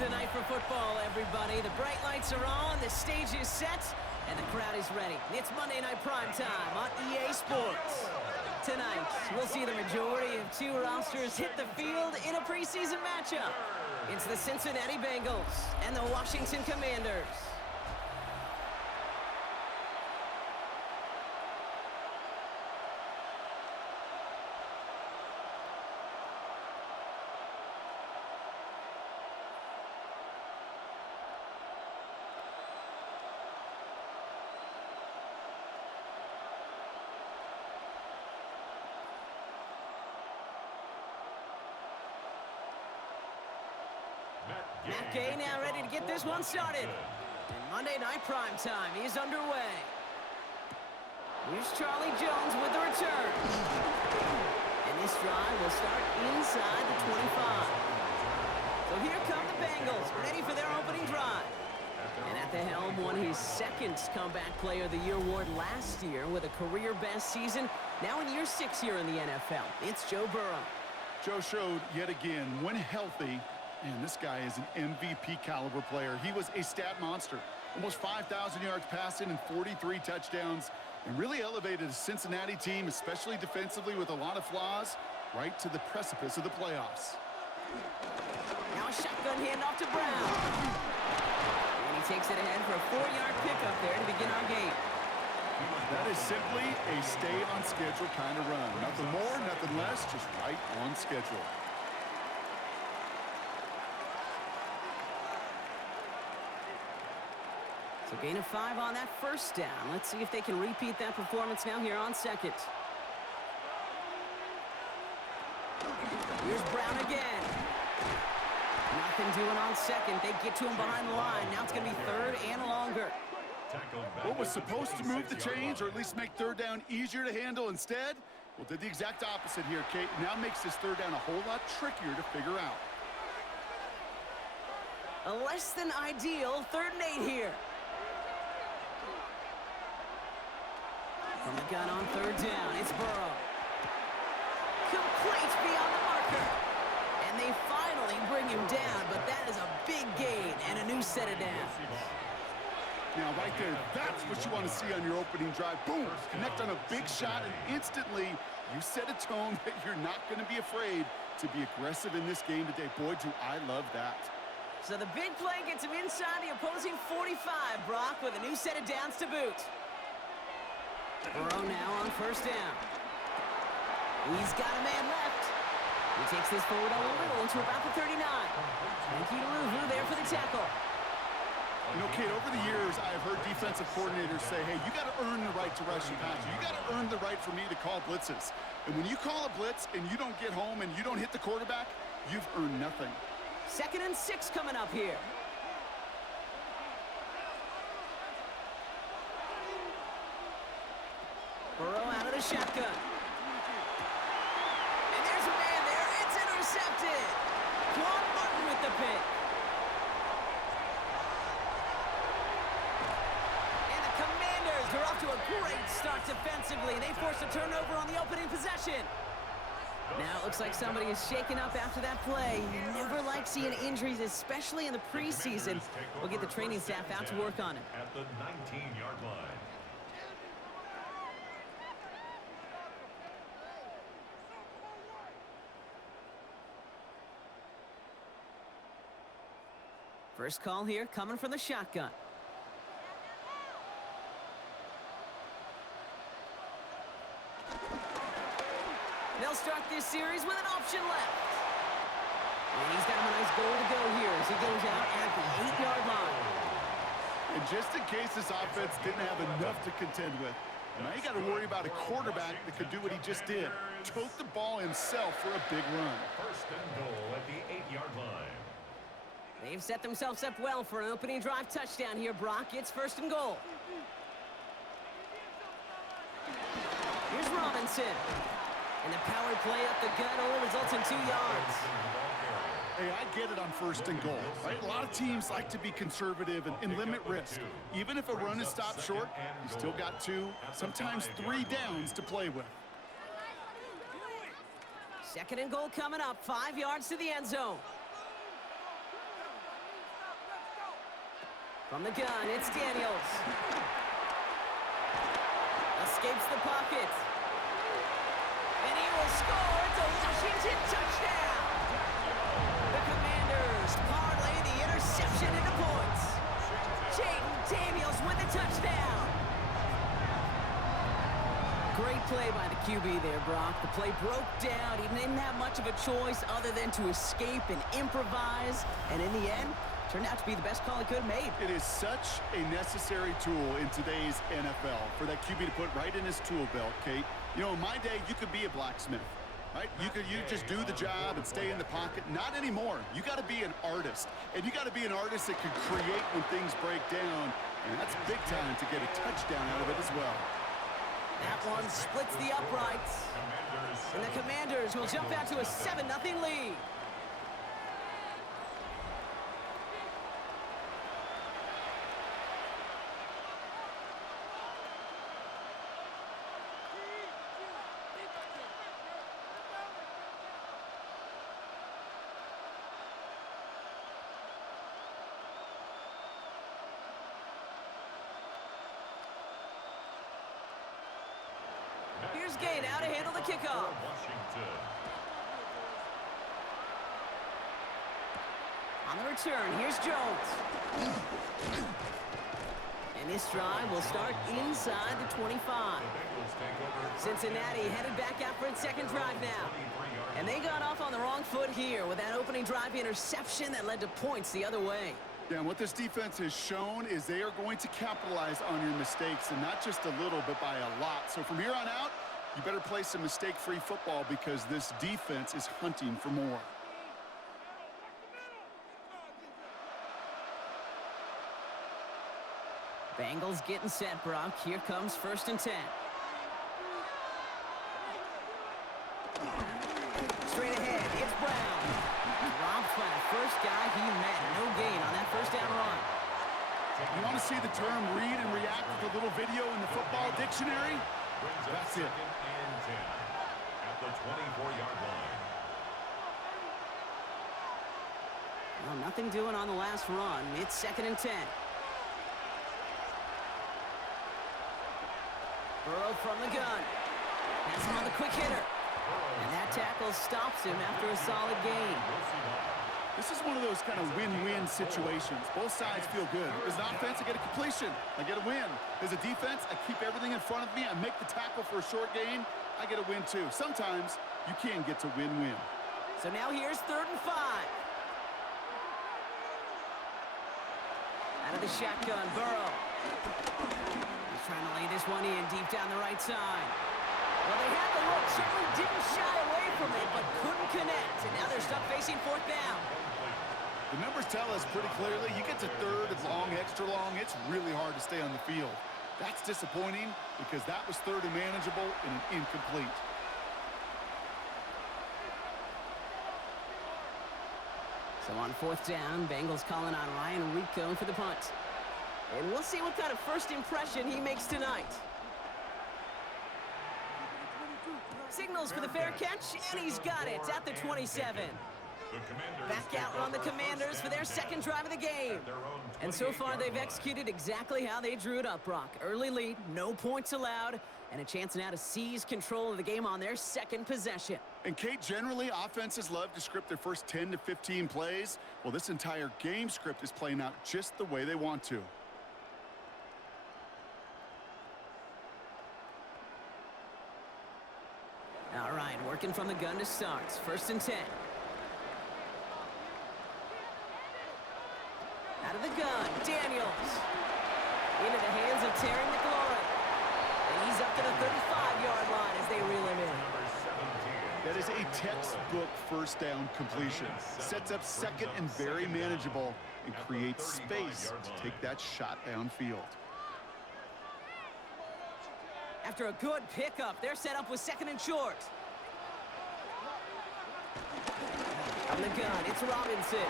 the night for football, everybody. The bright lights are on, the stage is set, and the crowd is ready. It's Monday Night Primetime on EA Sports. Tonight, we'll see the majority of two rosters hit the field in a preseason matchup. It's the Cincinnati Bengals and the Washington Commanders. Matt Gay now ready to get this one started. And Monday Night Primetime is underway. Here's Charlie Jones with the return. And this drive will start inside the 25. So here come the Bengals, ready for their opening drive. And at the helm, won his second Comeback Player of the Year award last year with a career-best season. Now in year 6 here in the NFL, it's Joe Burrow. Joe showed yet again, when healthy, and this guy is an MVP caliber player. He was a stat monster. Almost 5,000 yards passing and 43 touchdowns, and really elevated a Cincinnati team, especially defensively with a lot of flaws, right to the precipice of the playoffs. Now a shotgun handoff to Brown. And he takes it ahead for a 4-yard pickup there to begin our game. That is simply a stay-on-schedule kind of run. Nothing more, nothing less, just right on schedule. So gain of 5 on that first down. Let's see if they can repeat that performance now here on second. Here's Brown again. Nothing doing on second. They get to him behind the line. Now it's going to be third and longer. What was supposed to move the chains, or at least make third down easier to handle instead, well, did the exact opposite here, Kate. Now makes this third down a whole lot trickier to figure out. A less than ideal 3rd and 8 here. From the gun on 3rd down, it's Burrow. Complete beyond the marker. And they finally bring him down, but that is a big gain and a new set of downs. Now, right there, that's what you want to see on your opening drive. Boom! Connect on a big shot, and instantly you set a tone that you're not going to be afraid to be aggressive in this game today. Boy, do I love that. So the big play gets him inside the opposing 45, Brock, with a new set of downs to boot. Burrow now on 1st down. He's got a man left. He takes this forward a little into about the 39. And Keeluvu there for the tackle. You know, Kate, over the years, I have heard defensive coordinators say, hey, you got to earn the right to rush and pass. You got to earn the right for me to call blitzes. And when you call a blitz and you don't get home and you don't hit the quarterback, you've earned nothing. 2nd and 6 coming up here. Burrow out of the shotgun. And there's a man there. It's intercepted. Quan Martin with the pick. And the Commanders are off to a great start defensively. They force a turnover on the opening possession. Now it looks like somebody is shaken up after that play. You never like seeing injuries, especially in the preseason. We'll get the training staff out to work on it. At the 19-yard line. First call here coming from the shotgun. They'll start this series with an option left. And he's got him a nice goal to go here as he goes out at the 8-yard line. And just in case this offense didn't have enough to contend with, now you got to worry about a quarterback that could do what he just did. Tote the ball himself for a big run. 1st and goal at the 8-yard line. They've set themselves up well for an opening drive touchdown here, Brock. It's 1st and goal. Here's Robinson. And the power play up the gut only results in 2 yards. Hey, I get it on 1st and goal, right? A lot of teams like to be conservative and limit risk. Even if a run is stopped short, you still got 2, sometimes 3 downs to play with. 2nd and goal coming up, 5 yards to the end zone. From the gun, it's Daniels. Escapes the pocket. And he will score. It's a Washington touchdown. The Commanders parlay the interception into points. Jaden Daniels with the touchdown. Great play by the QB there, Brock. The play broke down. He didn't have much of a choice other than to escape and improvise. And in the end, turned out to be the best call he could have made. It is such a necessary tool in today's NFL for that QB to put right in his tool belt, Kate. You know, in my day, you could be a blacksmith, right? You just do the job and stay in the pocket. Not anymore. You got to be an artist. And you got to be an artist that can create when things break down. And that's big time to get a touchdown out of it as well. That one splits the uprights. And the Commanders will jump out to a 7-0 lead. Here's Gay now to handle the kickoff. On the return, here's Jones. And this drive will start inside the 25. Cincinnati headed back out for its second drive now. And they got off on the wrong foot here with that opening drive interception that led to points the other way. Yeah, and what this defense has shown is they are going to capitalize on your mistakes, and not just a little, but by a lot. So from here on out, you better play some mistake-free football because this defense is hunting for more. Bengals getting set, Brock. Here comes 1st and 10. Straight ahead, it's Brown. Robbed by the first guy he met. No gain on that first down run. You want to see the term read and react with a little video in the football dictionary? That's it. At the 24-yard line. Well, nothing doing on the last run. It's 2nd and 10. Burrow from the gun. Has him on the quick hitter. And that tackle stops him after a solid gain. This is one of those kind of win-win situations. Both sides feel good. As an offense, I get a completion. I get a win. As a defense, I keep everything in front of me. I make the tackle for a short gain. I get a win, too. Sometimes you can get to win-win. So now here's 3rd and 5. Out of the shotgun, Burrow. He's trying to lay this one in deep down the right side. Well, they had the look. Certainly didn't shy away from it, but couldn't connect. And now they're stuck facing 4th down. The numbers tell us pretty clearly, you get to 3rd and long, extra long, it's really hard to stay on the field. That's disappointing because that was 3rd and manageable and an incomplete. So on 4th down, Bengals calling on Ryan Rico for the punt. And we'll see what kind of first impression he makes tonight. Signals for the fair catch, and he's got it at the 27. Back out on the Commanders for their second drive of the game. And so far, they've executed exactly how they drew it up, Brock. Early lead, no points allowed, and a chance now to seize control of the game on their second possession. And, Kate, generally, offenses love to script their first 10 to 15 plays. Well, this entire game script is playing out just the way they want to. All right, working from the gun to start. 1st and 10. Out of the gun, Daniels. Into the hands of Terry McLaurin. And he's up to the 35-yard line as they reel him in. That is a textbook first down completion. Sets up 2nd and very manageable and creates space to take that shot downfield. After a good pickup, they're set up with 2nd and short. On the gun, it's Robinson.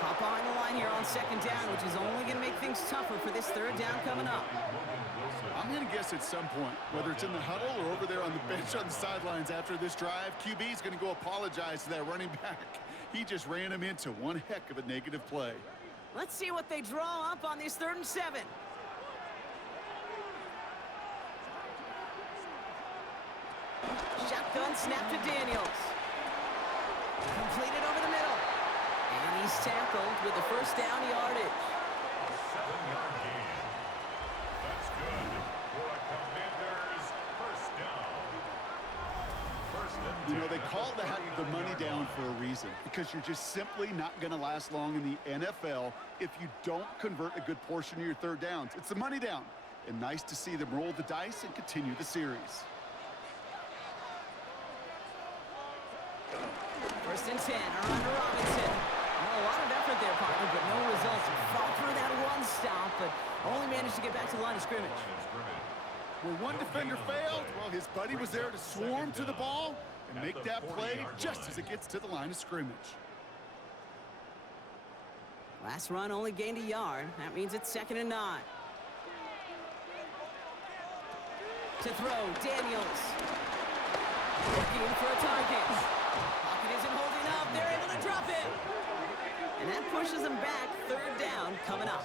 Hop behind the line here on 2nd down, which is only going to make things tougher for this 3rd down coming up. I'm going to guess at some point, whether it's in the huddle or over there on the bench on the sidelines after this drive, QB is going to go apologize to that running back. He just ran him into one heck of a negative play. Let's see what they draw up on this 3rd and 7. Shotgun snap to Daniels. Completed over the middle. And he's tackled with the first down yardage. 7-yard gain. That's good for a Commanders first down. First and 10. You know, they call that the money down for a reason, because you're just simply not going to last long in the NFL if you don't convert a good portion of your 3rd downs. It's the money down. And nice to see them roll the dice and continue the series. 1st and 10, around to Robinson. Well, a lot of effort there, partner, but no results. Fall through that run stop, but only managed to get back to the line of scrimmage. Where one defender failed, well, his buddy was there to swarm to the ball and make that play just as it gets to the line of scrimmage. Last run only gained a yard. That means it's 2nd and 9. To throw, Daniels. Looking for a target. Pocket isn't holding up. They're able to drop it. And that pushes them back. 3rd down coming up.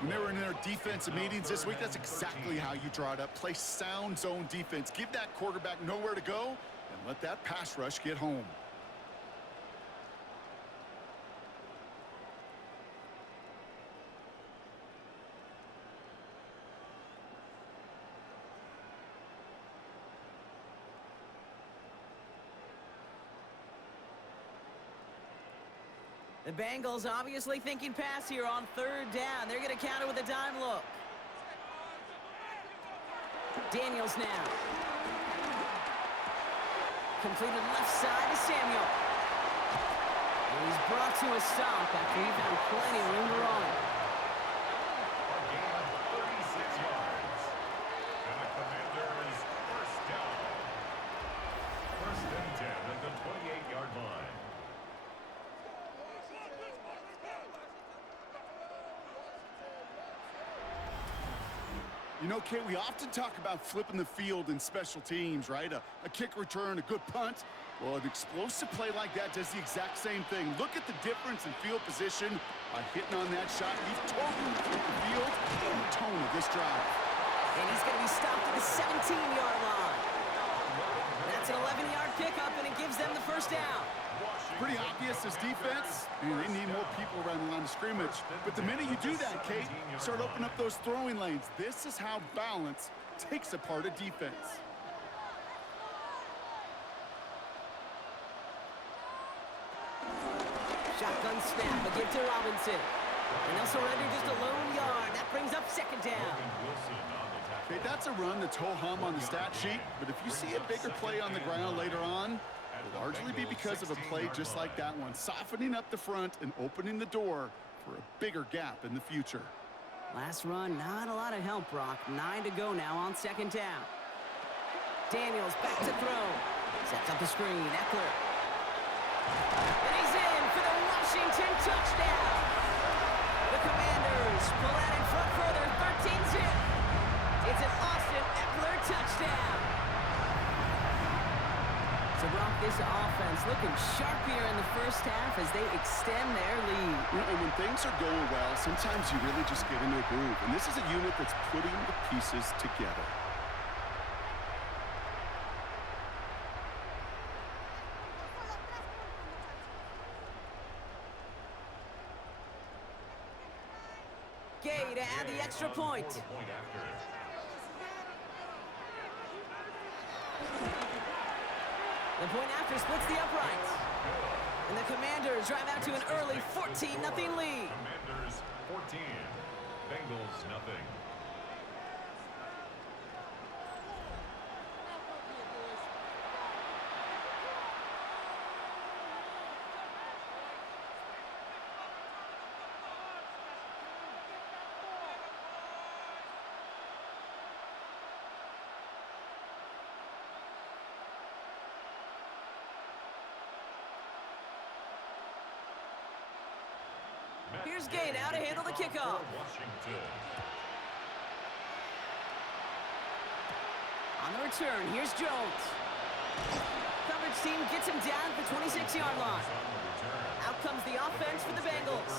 When they were in their defensive meetings this week, that's exactly how you draw it up. Play sound zone defense. Give that quarterback nowhere to go and let that pass rush get home. The Bengals obviously thinking pass here on 3rd down. They're going to counter with a dime look. Daniels now. Completed left side to Samuel. And he's brought to a stop after he found plenty of room to run. A gain of 36 yards. And the Commanders first down. 1st and 10 at the 28-yard line. You know, Kate, we often talk about flipping the field in special teams, right? A kick return, a good punt. Well, an explosive play like that does the exact same thing. Look at the difference in field position by hitting on that shot. We've totally flipped the field and the tone of this drive. And he's going to be stopped at the 17-yard line. That's an 11-yard pickup, and it gives them the first down. Pretty obvious as defense. Man, they need more people around the line of scrimmage. But the minute you do that, Kate, start opening up those throwing lanes. This is how balance takes apart a defense. Shotgun snap, a give to Robinson. And they'll surrender just a lone yard. That brings up 2nd down. Okay, that's a run that's ho-hum on the stat sheet, but if you see a bigger play on the ground later on, it'll largely be because of a play just like that one, softening up the front and opening the door for a bigger gap in the future. Last run, not a lot of help, Brock. 9 to go now on 2nd down. Daniels back to throw. Sets up the screen, Eckler. And he's in for the Washington touchdown. The Commanders pull out in front further, 13-zip. It's an Austin Eckler touchdown. So, Brock, this offense looking sharp here in the first half as they extend their lead. And when things are going well, sometimes you really just get into a groove. And this is a unit that's putting the pieces together. Gay to add the extra point. The point after splits the uprights. And the Commanders drive out to an early 14-0 lead. Commanders 14, Bengals nothing. Here's Gay now to handle the kickoff. Washington. On the return, here's Jones. Coverage team gets him down at the 26-yard line. Out comes the offense for the Bengals.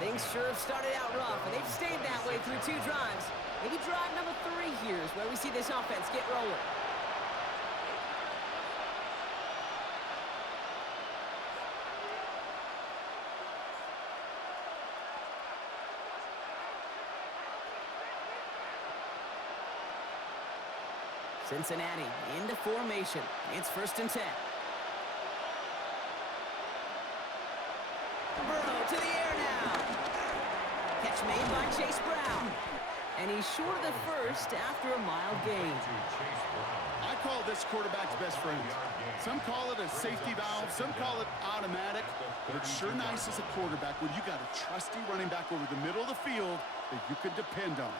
Things sure have started out rough, and they've stayed that way through 2 drives. Maybe drive number 3 here is where we see this offense get rolling. Cincinnati into formation. It's 1st and 10. Burrow to the air now. Catch made by Chase Brown. And he's short of the first after a mild gain. I call this quarterback's best friend. Some call it a safety valve, some call it automatic, but it's sure nice as a quarterback when you got a trusty running back over the middle of the field that you can depend on.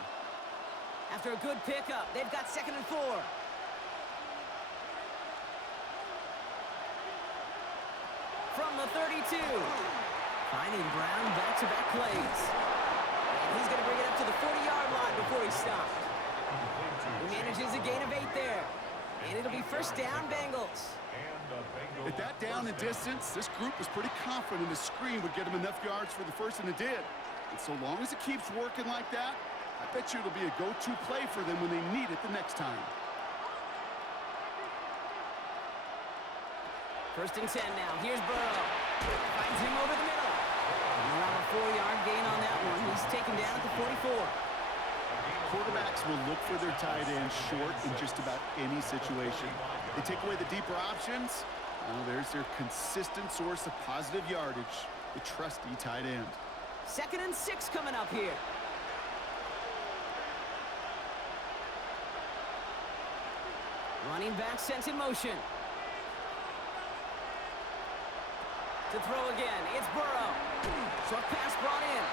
After a good pickup, they've got 2nd and 4. From the 32. Finding Brown back-to-back plays. And he's going to bring it up to the 40-yard line before he stopped. He manages a gain of 8 there. And it'll be 1st down, Bengals. At that down and distance, this group was pretty confident the screen would get him enough yards for the first, and it did. And so long as it keeps working like that, I bet you it'll be a go-to play for them when they need it the next time. 1st and 10 now. Here's Burrow. Finds him over the middle. He'll have a 4-yard gain on that one. He's taken down at the 44. Quarterbacks will look for their tight end short in just about any situation. They take away the deeper options. Well, there's their consistent source of positive yardage, the trusty tight end. 2nd and 6 coming up here. Running back sent in motion. To throw again, it's Burrow. Short pass brought in.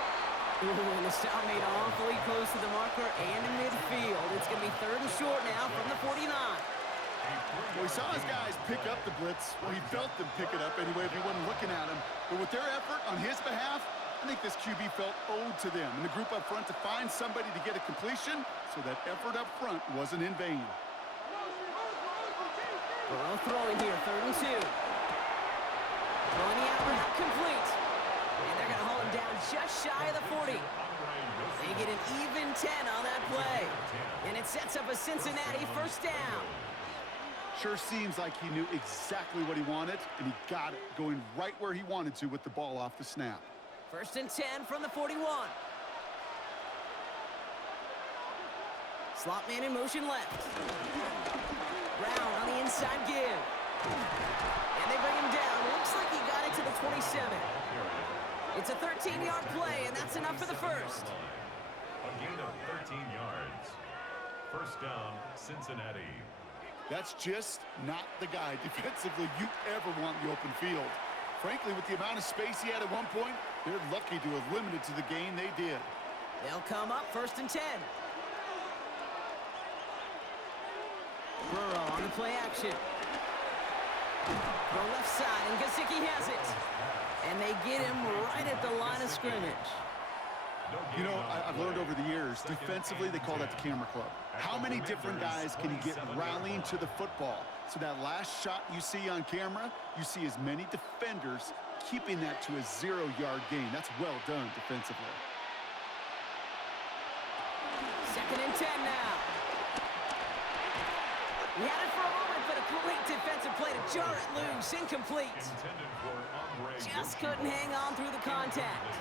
Ooh, and the stop made awfully close to the marker and in midfield. It's going to be 3rd and short now from the 49. Well, he saw his guys pick up the blitz. Well, he felt them pick it up anyway if he wasn't looking at him. But with their effort on his behalf, I think this QB felt owed to them and the group up front to find somebody to get a completion, so that effort up front wasn't in vain. Burrow throwing here, 3rd and 2. Throwing the out route complete. And they're going to hold him down just shy of the 40. They get an even 10 on that play. And it sets up a Cincinnati 1st down. Sure seems like he knew exactly what he wanted, and he got it, going right where he wanted to with the ball off the snap. 1st and 10 from the 41. Slot man in motion left. Brown on the inside give. And they bring him down. Looks like he got it to the 27. It's a 13-yard play, and that's enough for the first. A gain of 13 yards. 1st down, Cincinnati. That's just not the guy defensively you ever want in the open field. Frankly, with the amount of space he had at one point, they're lucky to have limited to the gain they did. They'll come up 1st and 10. Burrow on the play action. Go left side, and Gesicki has it. And they get him right at the line of scrimmage. You know, I've learned over the years, defensively, they call that the camera club. How many different guys can you get rallying to the football? So that last shot you see on camera, you see as many defenders keeping that to a 0-yard gain. That's well done defensively. 2nd and 10 now. We had it for a moment, but a great defensive play to jar it loose. Incomplete. Just couldn't hang on through the contact.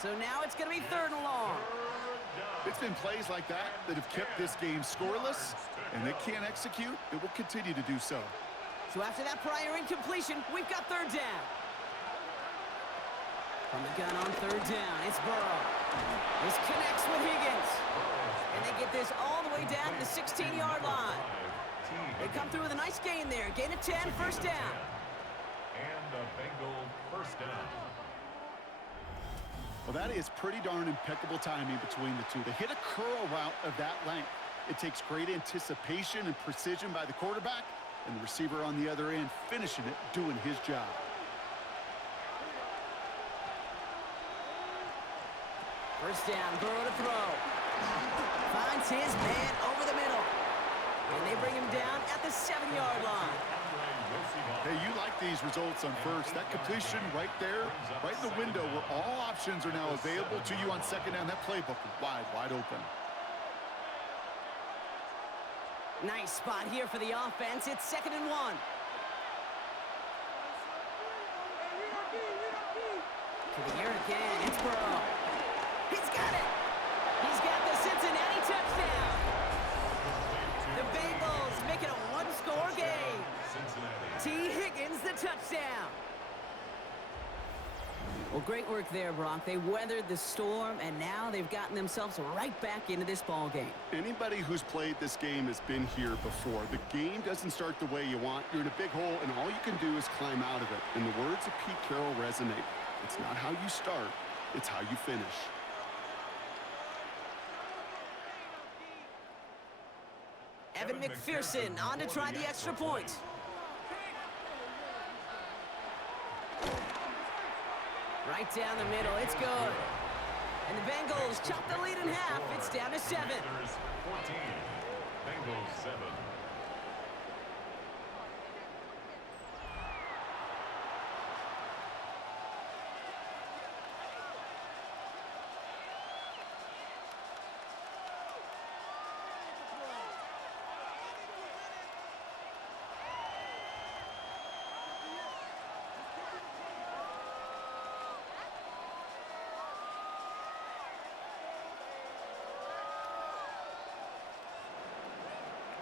So now it's going to be 3rd and long. It's been plays like that that have kept this game scoreless, and they can't execute. It will continue to do so. So after that prior incompletion, we've got 3rd down. From the gun on 3rd down, it's Burrow. This connects with Higgins. And they get this all the way down to the 16-yard line. They come through with a nice gain there. Gain of 10, 1st down. And a Bengal 1st down. Well, that is pretty darn impeccable timing between the two. They hit a curl route of that length. It takes great anticipation and precision by the quarterback, and the receiver on the other end finishing it, doing his job. First down, Burrow to throw. Finds his man over the middle. And they bring him down at the 7-yard line. Hey, you like these results on first. That completion right there, right in the window where all options are now available to you on second down. That playbook is wide open. Nice spot here for the offense. It's 2nd and 1. To the air again. It's Burrow. He's got it. He's got the Cincinnati touchdown. The Bengals make it a one-score game. T. Higgins, the touchdown. Well, great work there, Brock. They weathered the storm, and now they've gotten themselves right back into this ball game. Anybody who's played this game has been here before. The game doesn't start the way you want. You're in a big hole, and all you can do is climb out of it. And the words of Pete Carroll resonate. It's not how you start, it's how you finish. Evan McPherson on to try the extra point. Right down the middle, it's good. And the Bengals chop the lead in half. It's down to 7. 14, Bengals 7.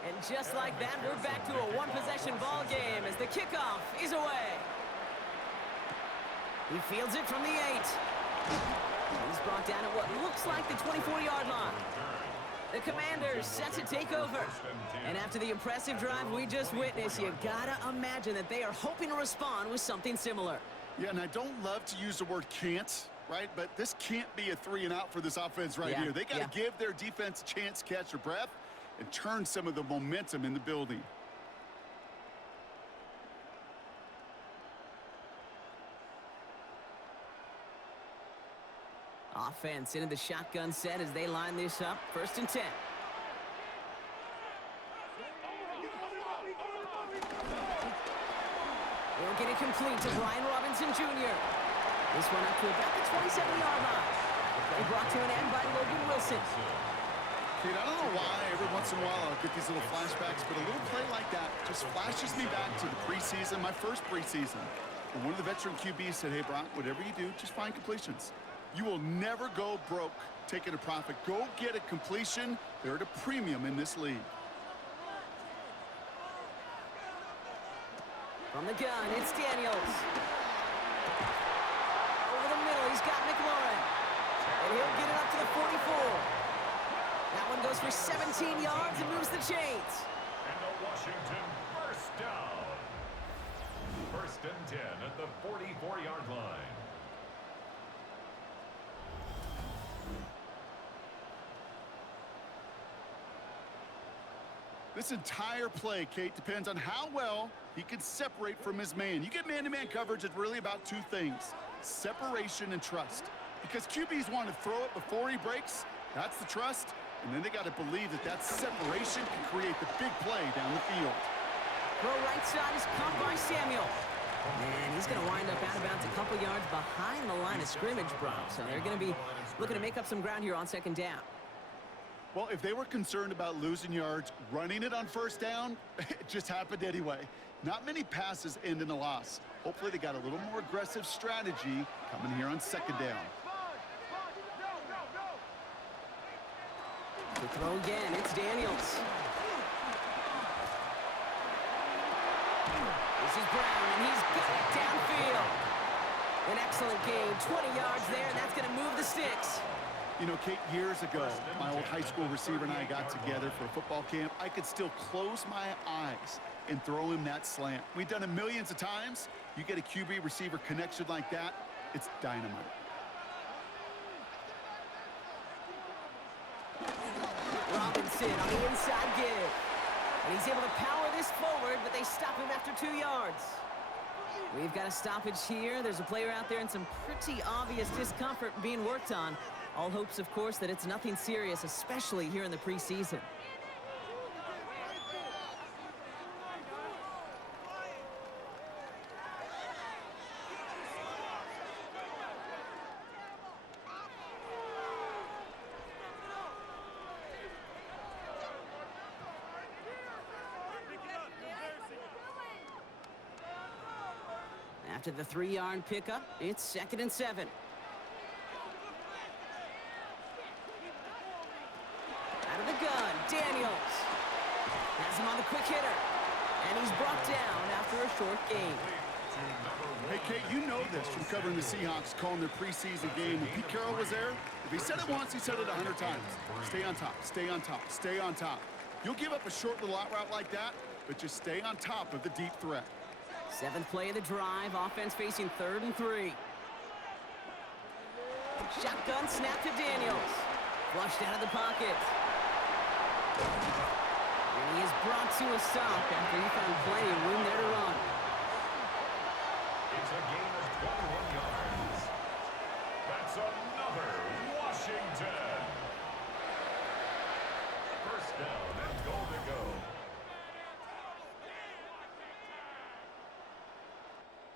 And just like that, we're back to a one-possession ball game as the kickoff is away. He fields it from the 8. He's brought down at what looks like the 24-yard line. The Commanders set to take over. And after the impressive drive we just witnessed, you gotta imagine that they are hoping to respond with something similar. Yeah, and I don't love to use the word can't, right? But this can't be a 3-and-out for this offense right here. They got to give their defense a chance to catch their breath and turn some of the momentum in the building. Offense into the shotgun set as they line this up. 1st and 10. They'll get it complete to Brian Robinson Jr. This one up to about the 27-yard line. They brought to an end by Logan Wilson. Kate, I don't know why every once in a while I'll get these little flashbacks, but a little play like that just flashes me back to the preseason, my first preseason. And one of the veteran QBs said, hey, Brock, whatever you do, just find completions. You will never go broke taking a profit. Go get a completion. They're at a premium in this league. From the gun, it's Daniels. Over the middle, he's got McLaurin. And he'll get it up to the 44. That one goes for 17 yards and moves the chains. And the Washington first down. 1st and 10 at the 44-yard line. This entire play, Kate, depends on how well he can separate from his man. You get man-to-man coverage, it's really about 2 things, separation and trust. Because QBs want to throw it before he breaks, that's the trust, and then they got to believe that that separation can create the big play down the field. Throw right side is caught by Samuel. And he's going to wind up out of bounds a couple yards behind the line of scrimmage, Brock. So they're going to be looking to make up some ground here on 2nd down. Well, if they were concerned about losing yards, running it on 1st down, it just happened anyway. Not many passes end in a loss. Hopefully they got a little more aggressive strategy coming here on 2nd down. To throw again, it's Daniels. This is Brown, and he's got it downfield. An excellent game, 20 yards there, and that's going to move the sticks. You know, Kate, years ago, my old high school receiver and I got together for a football camp. I could still close my eyes and throw him that slant. We've done it millions of times. You get a QB receiver connection like that, it's dynamite. Robinson on the inside give. And he's able to power this forward, but they stop him after 2 yards. We've got a stoppage here. There's a player out there in some pretty obvious discomfort being worked on. All hopes, of course, that it's nothing serious, especially here in the preseason. After the 3-yard pickup, it's 2nd and 7. Out of the gun, Daniels. Has him on the quick hitter. And he's brought down after a short gain. Hey, Kate, you know this from covering the Seahawks, calling their preseason game. When Pete Carroll was there, if he said it once, he said it 100 times. Stay on top, stay on top, stay on top. You'll give up a short little out route like that, but just stay on top of the deep threat. 7th play of the drive, offense facing 3rd and 3. Shotgun snap to Daniels. Flushed out of the pocket. And he is brought to a stop after he found plenty of room there to run. It's a gain of 21 yards. That's another Washington. First down and goal to go.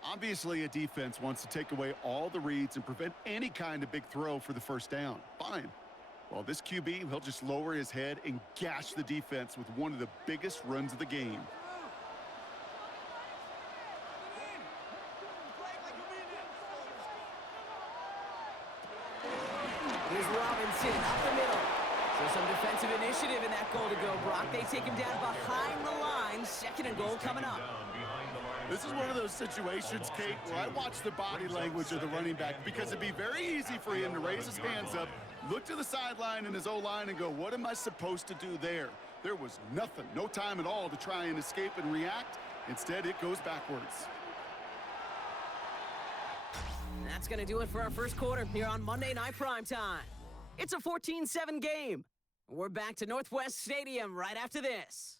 Obviously, a defense wants to take away all the reads and prevent any kind of big throw for the first down. Fine. Well, this QB, he'll just lower his head and gash the defense with one of the biggest runs of the game. Here's Robinson up the middle. So some defensive initiative in that goal to go, Brock. They take him down behind the line. 2nd and goal coming up. This is one of those situations, Kate, where I watch the body language of the running back because it'd be very easy for him to raise his hands up, look to the sideline in his O-line and go, what am I supposed to do there? There was nothing, no time at all to try and escape and react. Instead, it goes backwards. That's going to do it for our first quarter here on Monday Night Primetime. It's a 14-7 game. We're back to Northwest Stadium right after this.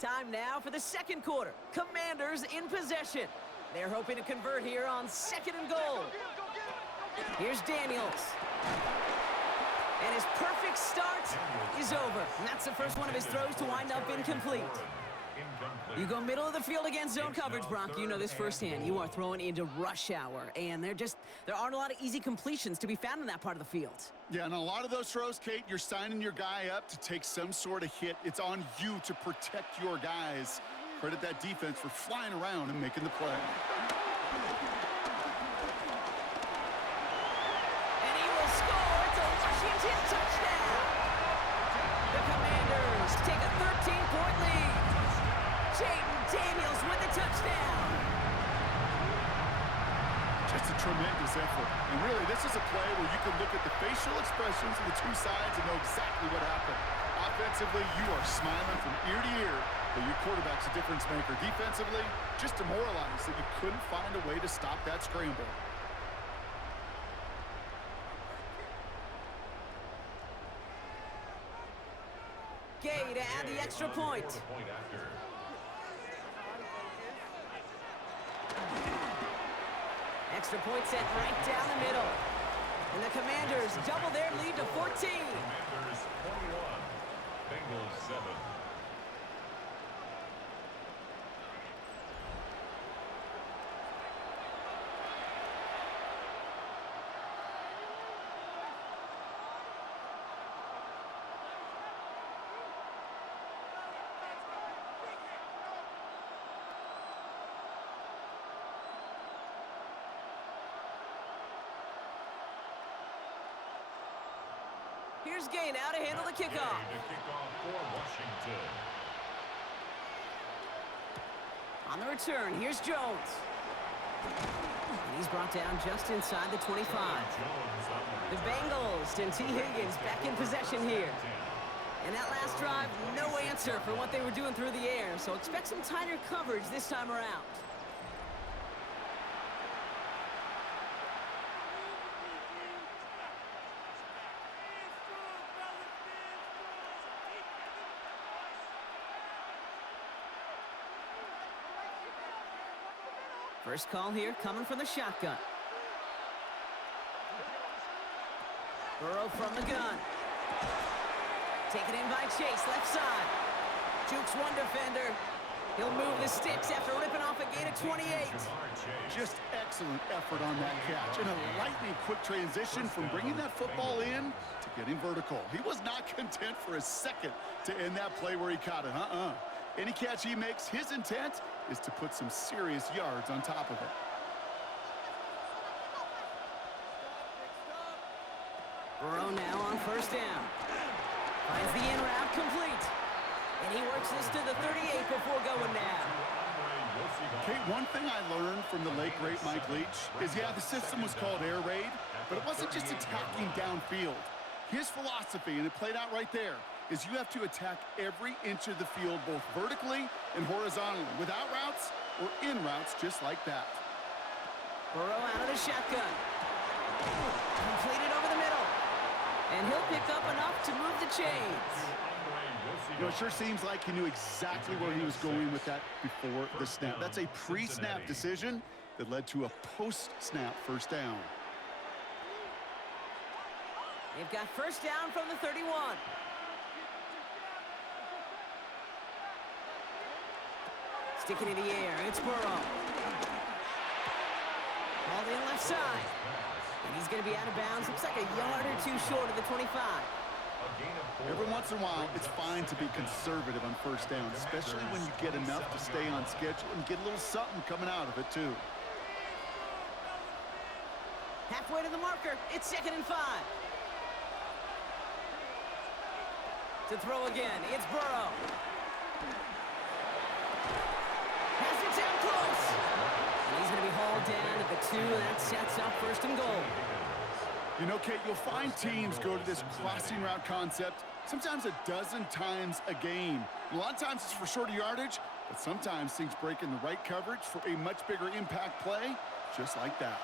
Time now for the 2nd quarter. Commanders in possession. They're hoping to convert here on 2nd and goal. Here's Daniels. And his perfect start is over. And that's the first one of his throws to wind up incomplete. You go middle of the field against zone coverage, Brock. You know this firsthand. You are throwing into rush hour, and there aren't a lot of easy completions to be found in that part of the field. Yeah, and a lot of those throws, Kate, you're signing your guy up to take some sort of hit. It's on you to protect your guys. Credit that defense for flying around and making the play. And he will score. It's a Washington touchdown. The Commanders take a 13-point lead. Jaden Daniels with the touchdown. Just a tremendous effort. And really, this is a play where you can look at the facial expressions of the two sides and know exactly what happened. Offensively, you are smiling from ear to ear, but your quarterback's a difference maker. Defensively, just demoralized that you couldn't find a way to stop that scramble. Gay to add the extra point. Extra point set right down the middle. And the Commanders double their lead to 14. Commanders 21, Bengals 7. Here's Gay now to handle the kickoff. The kickoff for Washington. On the return, here's Jones. And he's brought down just inside the 25. The Bengals and T. Higgins back in possession here. And that last drive, no answer for what they were doing through the air, so expect some tighter coverage this time around. First call here coming from the shotgun. Burrow from the gun. Taken in by Chase, left side. Jukes one defender. He'll move the sticks after ripping off a gain of 28. Just excellent effort on that catch. And a lightning-quick transition from bringing that football in to getting vertical. He was not content for a second to end that play where he caught it. Any catch he makes, his intent is to put some serious yards on top of it. Burrow now on first down. Finds the in route complete. And he works this to the 38 before going down. Kate, one thing I learned from the late, great Mike Leach is, yeah, the system was called air raid, but it wasn't just attacking downfield. His philosophy, and it played out right there, is you have to attack every inch of the field, both vertically and horizontally, without routes or in routes just like that. Burrow out of the shotgun. Completed over the middle. And he'll pick up enough to move the chains. You know, it sure seems like he knew exactly where he was going with that before the snap. That's a pre-snap decision that led to a post-snap first down. They've got first down from the 31. Sticking in the air, it's Burrow. Ball in left side. And he's going to be out of bounds. Looks like a yard or two short of the 25. Every once in a while, it's fine to be conservative on first down, especially when you get enough to stay on schedule and get a little something coming out of it, too. Halfway to the marker, it's 2nd and 5. To throw again, it's Burrow. Has it down close. And he's going to be hauled down at the 2, and that sets up 1st and goal. You know, Kate, you'll find teams go to this crossing route concept sometimes a dozen times a game. A lot of times it's for shorter yardage, but sometimes things break in the right coverage for a much bigger impact play, just like that.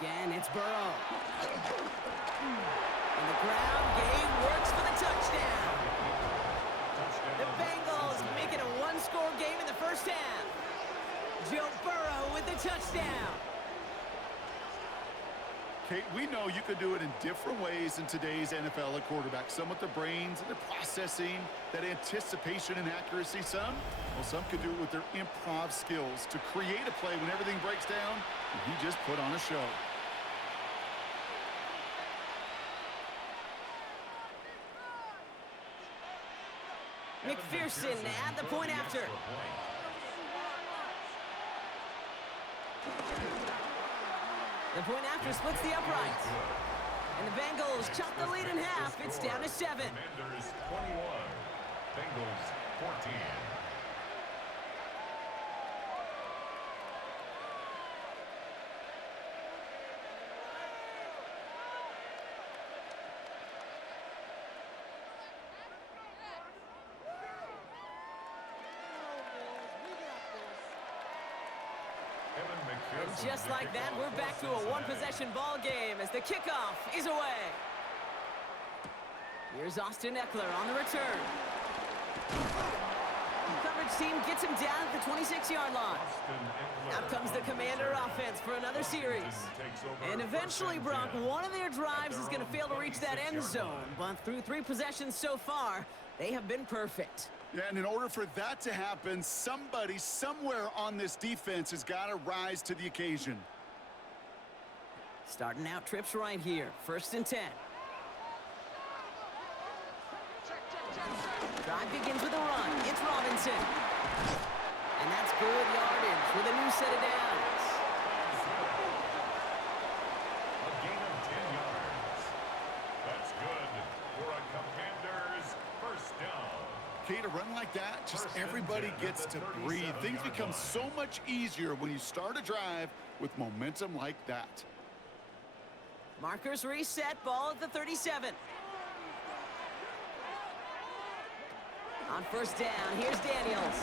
Again, it's Burrow. And the ground game works for the touchdown. The Bengals make it a one-score game in the first half. Joe Burrow with the touchdown. Kate, we know you could do it in different ways in today's NFL at quarterback. Some with the brains and the processing, that anticipation and accuracy. Some could do it with their improv skills to create a play when everything breaks down, and he just put on a show. McPherson at the point after. The point after splits the uprights. And the Bengals chop the lead in half. It's down to 7. Commanders 21, Bengals 14. And just like that, we're back to a one-possession ball game as the kickoff is away. Here's Austin Eckler on the return. Coverage team gets him down at the 26-yard line. Out comes the Commander offense for another series. And eventually, Brock, one of their drives is going to fail to reach that end zone. But through 3 possessions so far, they have been perfect. Yeah, and in order for that to happen, somebody somewhere on this defense has got to rise to the occasion. Starting out trips right here. 1st and 10. Drive begins with a run. It's Robinson. And that's good yardage with a new set of downs. A gain of 10 yards. That's good for a Commanders first down. Kate, a run like that, just everybody gets to breathe. Things become so much easier when you start a drive with momentum like that. Markers reset, ball at the 37. On 1st down, here's Daniels.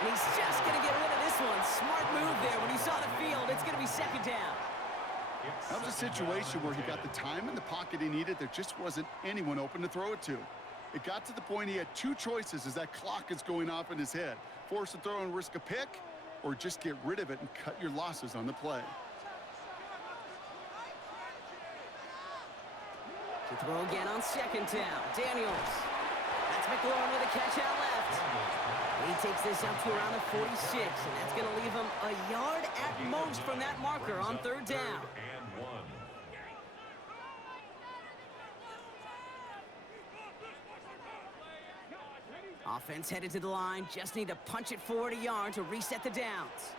And he's just going to get rid of this one. Smart move there when he saw the field. It's going to be 2nd down. That was a situation where he got the time in the pocket he needed. There just wasn't anyone open to throw it to. It got to the point he had 2 choices as that clock is going off in his head. Force a throw and risk a pick, or just get rid of it and cut your losses on the play. To throw again on second down. Daniels. That's McLaurin with a catch out left. He takes this up to around the 46, and that's going to leave him a yard at most from that marker on third down. Offense headed to the line. Just need to punch it forward a yard to reset the downs.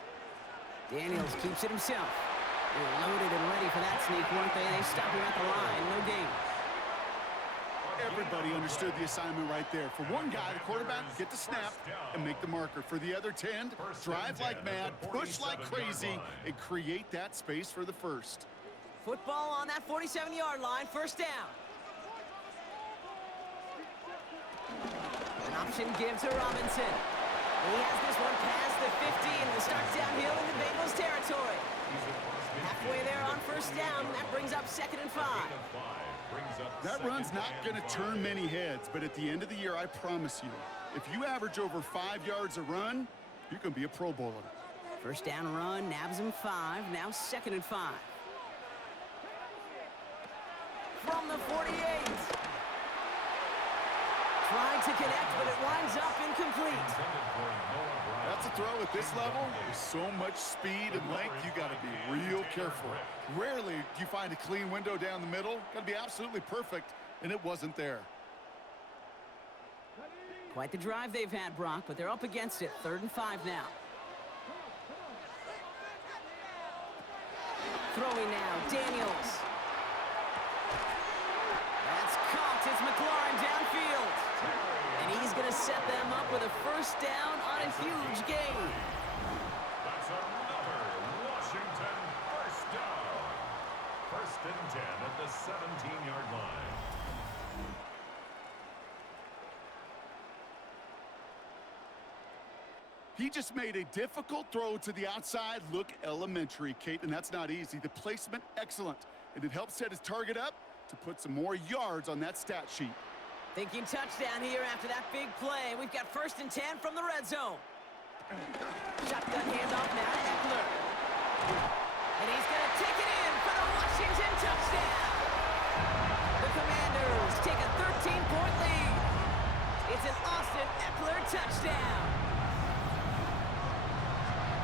Daniels keeps it himself. They were loaded and ready for that sneak, weren't they? They stopped him at the line. No gain. Everybody understood the assignment right there. For one guy, the quarterback, get the snap and make the marker. For the other 10, drive like mad, push like crazy, and create that space for the first. Football on that 47-yard line, first down. An option give to Robinson. He has this one past the 50 and will start downhill in the Bengals territory. Halfway there on first down, that brings up 2nd and 5. That run's not going to turn many heads, but at the end of the year, I promise you, if you average over 5 yards a run, you can be a Pro Bowler. First down run, nabs him 5, now 2nd and 5. From the 48. Trying to connect, but it winds up incomplete. That's a throw at this level. With so much speed and length, you got to be real careful. Rarely do you find a clean window down the middle. Got to be absolutely perfect, and it wasn't there. Quite the drive they've had, Brock, but they're up against it. 3rd and 5 now. Throwing now, Daniels. That's caught. It's McLaurin downfield. And he's going to set them up with a first down on a huge gain. That's another Washington first down. 1st and 10 at the 17-yard line. He just made a difficult throw to the outside look elementary, Kate, and that's not easy. The placement, excellent. And it helped set his target up to put some more yards on that stat sheet. Thinking touchdown here after that big play. We've got 1st and 10 from the red zone. Shotgun handoff now to Eckler. And he's going to take it in for the Washington touchdown. The Commanders take a 13-point lead. It's an Austin Eckler touchdown.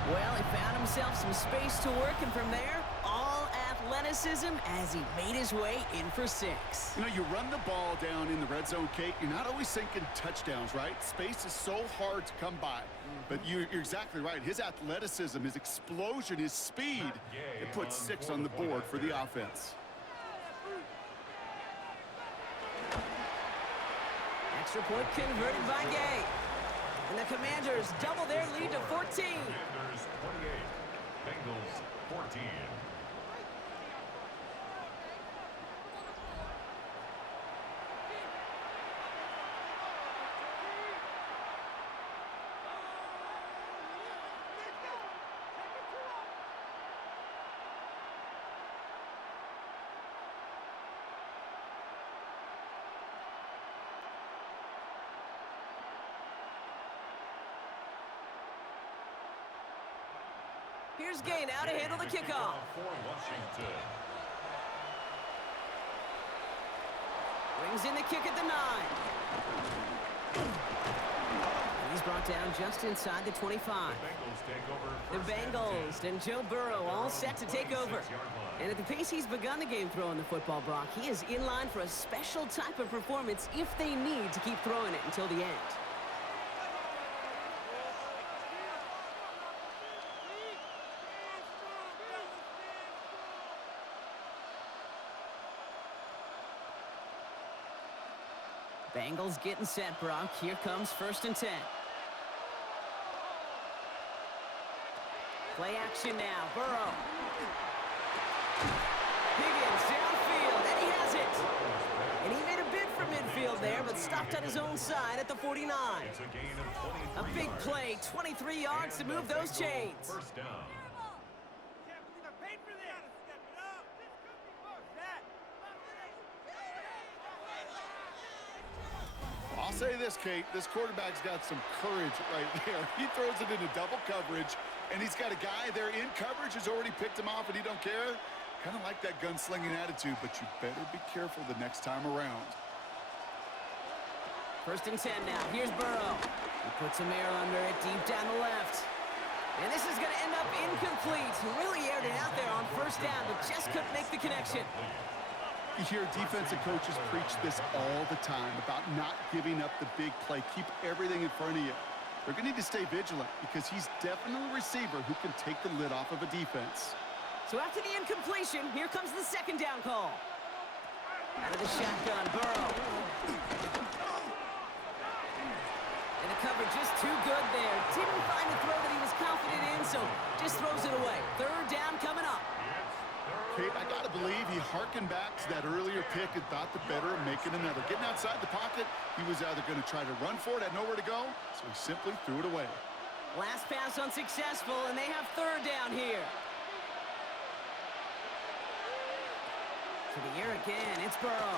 Well, he found himself some space to work, and from there, all athleticism as he made his way in for 6. You know, you run the ball down in the red zone, Kate, you're not always thinking touchdowns, right? Space is so hard to come by. But you're exactly right. His athleticism, his explosion, his speed, it puts 6 on the board for the offense. Extra point converted by Gay. And the Commanders double their lead to 14. Commanders 28, Bengals 14. Here's Gay now to handle the kickoff. For Washington. Brings in the kick at the 9. He's brought down just inside the 25. The Bengals and Joe Burrow all set to take over. And at the pace he's begun the game throwing the football, Brock, he is in line for a special type of performance if they need to keep throwing it until the end. Bengals getting set, Brock. Here comes 1st and 10. Play action now. Burrow. Higgins downfield, and he has it. And he made a bid for midfield there, but stopped on his own side at the 49. A big play, 23 yards to move those chains. First down. I'll say this, Kate, this quarterback's got some courage right there. He throws it into double coverage, and he's got a guy there in coverage who's already picked him off, and he don't care. Kind of like that gunslinging attitude, but you better be careful the next time around. 1st and 10 now. Here's Burrow. He puts some air under it deep down the left. And this is going to end up incomplete. He really aired it out there on 1st down, but just couldn't make the connection. You hear defensive coaches preach this all the time about not giving up the big play. Keep everything in front of you. They're going to need to stay vigilant because he's definitely a receiver who can take the lid off of a defense. So after the incompletion, here comes the 2nd down call. Out of the shotgun, Burrow. And the coverage just too good there. Didn't find a throw that he was confident in, so just throws it away. 3rd down coming up. Kate, I got to believe he harkened back to that earlier pick and thought the better of making another. Getting outside the pocket, he was either going to try to run for it, had nowhere to go, so he simply threw it away. Last pass unsuccessful, and they have 3rd down here. To the air again, it's Burrow.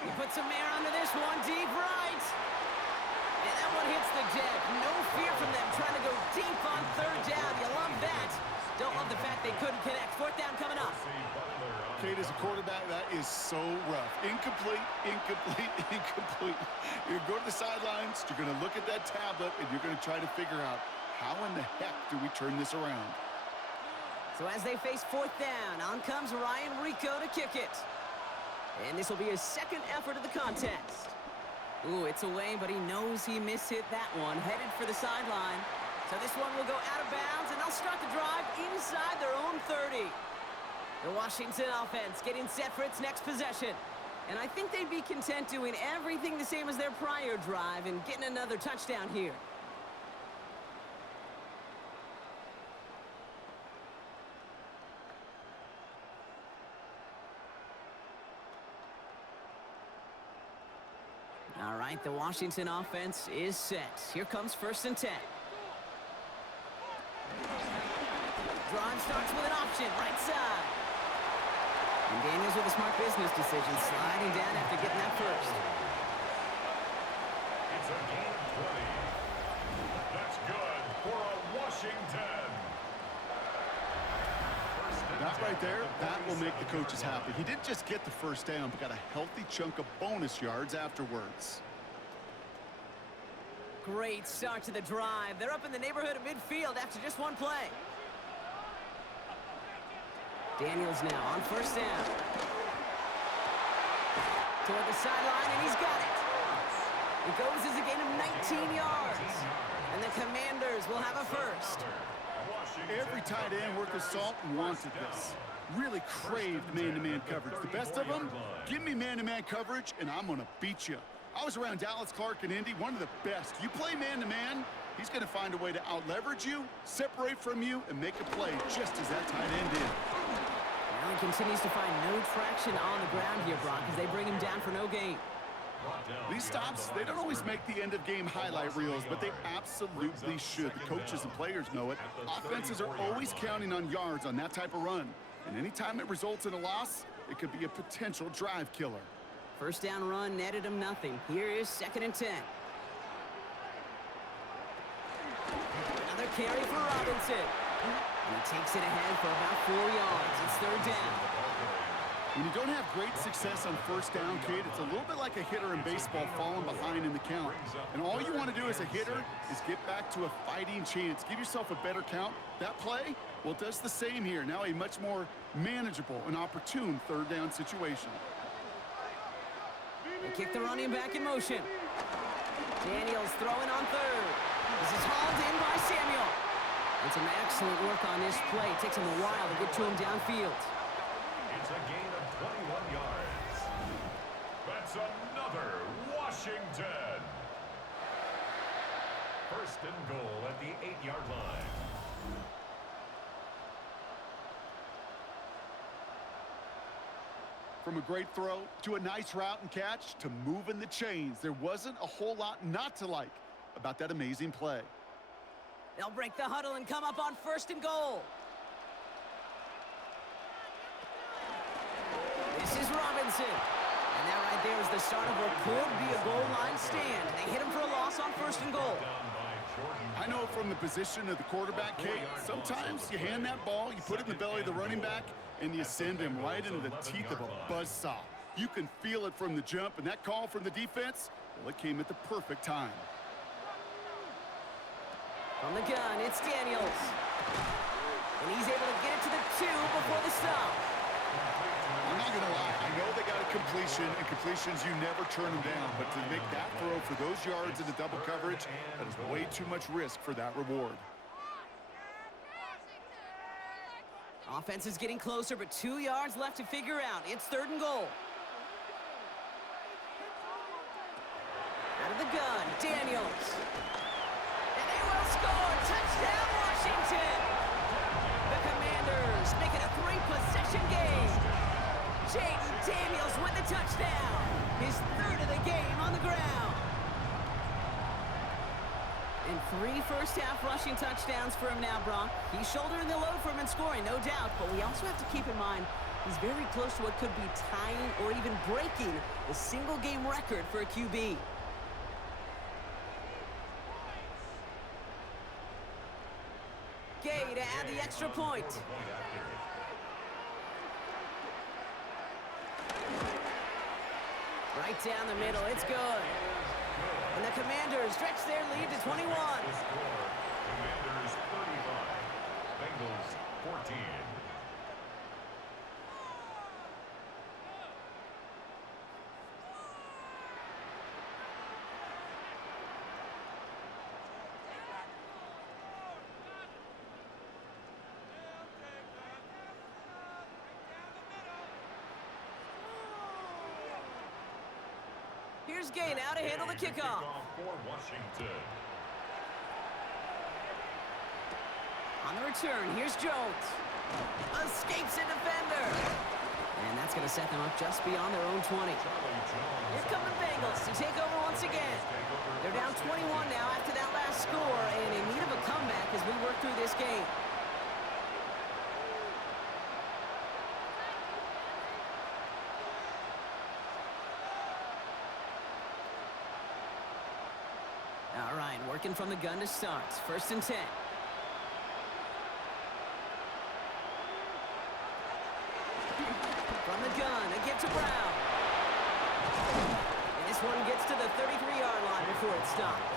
He puts some air under this one, deep right. And that one hits the deck. No fear from them trying to go deep on 3rd down. You love that. Don't love the fact they couldn't connect. 4th down coming up. Kate, as a quarterback, that is so rough. Incomplete, incomplete, incomplete. You're going to go to the sidelines, you're going to look at that tablet, and you're going to try to figure out how in the heck do we turn this around. So as they face 4th down, on comes Ryan Rico to kick it. And this will be his 2nd effort of the contest. Ooh, it's away, but he knows he mishit that one. Headed for the sideline. So this one will go out of bounds, and they'll start the drive inside their own 30. The Washington offense getting set for its next possession. And I think they'd be content doing everything the same as their prior drive and getting another touchdown here. All right, the Washington offense is set. Here comes 1st and 10. Drive starts with an option, right side. And Daniels with a smart business decision, sliding down after getting that first. It's a gain of 20. That's good for a Washington. That right there, that will make the coaches happy. He didn't just get the 1st down, but got a healthy chunk of bonus yards afterwards. Great start to the drive. They're up in the neighborhood of midfield after just one play. Daniels now on 1st down. Toward the sideline, and he's got it. It goes as a gain of 19 yards. And the Commanders will have a 1st. Every tight end worth of salt wanted this. Really craved man-to-man coverage. The best of them, give me man-to-man coverage, and I'm going to beat you. I was around Dallas Clark and Indy, one of the best. You play man-to-man, he's going to find a way to out-leverage you, separate from you, and make a play just as that tight end did. Now he continues to find no traction on the ground here, Brock, as they bring him down for no gain. These stops, they don't always make the end-of-game highlight reels, but they absolutely should. The coaches and players know it. Offenses are always counting on yards on that type of run. And anytime it results in a loss, it could be a potential drive killer. 1st down run netted him nothing. Here is 2nd and 10. Another carry for Robinson. And he takes it ahead for about 4 yards. It's 3rd down. When you don't have great success on 1st down, Kate, it's a little bit like a hitter in baseball falling behind in the count. And all you want to do as a hitter is get back to a fighting chance. Give yourself a better count. That play, well, it does the same here. Now a much more manageable and opportune 3rd down situation. They kick the running back in motion. Daniels throwing on 3rd. This is hauled in by Samuel. And some excellent work on this play. It takes him a while to get to him downfield. It's a gain of 21 yards. That's another Washington. 1st and goal at the 8-yard line. From a great throw to a nice route and catch to moving the chains, there wasn't a whole lot not to like about that amazing play. They'll break the huddle and come up on 1st and goal. This is Robinson. And that right there is the start of what could be a goal line stand. They hit him for a loss on 1st and goal. I know from the position of the quarterback, Kate, sometimes you hand that ball, you put it in the belly of the running back, and you send him right into the teeth of a buzzsaw. You can feel it from the jump, and that call from the defense, well, it came at the perfect time. From the gun, it's Daniels. And he's able to get it to the 2 before the stop. I'm not going to lie. I know they got a completion, and completions, you never turn them down. But to make that throw for those yards into double coverage, that is way too much risk for that reward. Offense is getting closer, but 2 yards left to figure out. It's 3rd and goal. Out of the gun, Daniels. And they will score. Touchdown, Washington. The Commanders make it a 3-possession game. Jaden Daniels with the touchdown. His 3rd of the game on the ground. And 3 first-half rushing touchdowns for him now, Brock. He's shouldering the load for him in scoring, no doubt. But we also have to keep in mind he's very close to what could be tying or even breaking the single-game record for a QB. Gay to add the extra point. Right down the middle, it's good. And the Commanders stretch their lead to 21. Commanders 35, Bengals 14. Here's Gay now to handle the kickoff. For Washington. On the return, here's Jones. Escapes a defender. And that's going to set them up just beyond their own 20. Here come the Bengals to take over once again. They're down 21 now after that last score and in need of a comeback as we work through this game. All right, working from the gun to start. 1st and 10. From the gun, a give to Brown. And this one gets to the 33-yard line before it's stopped.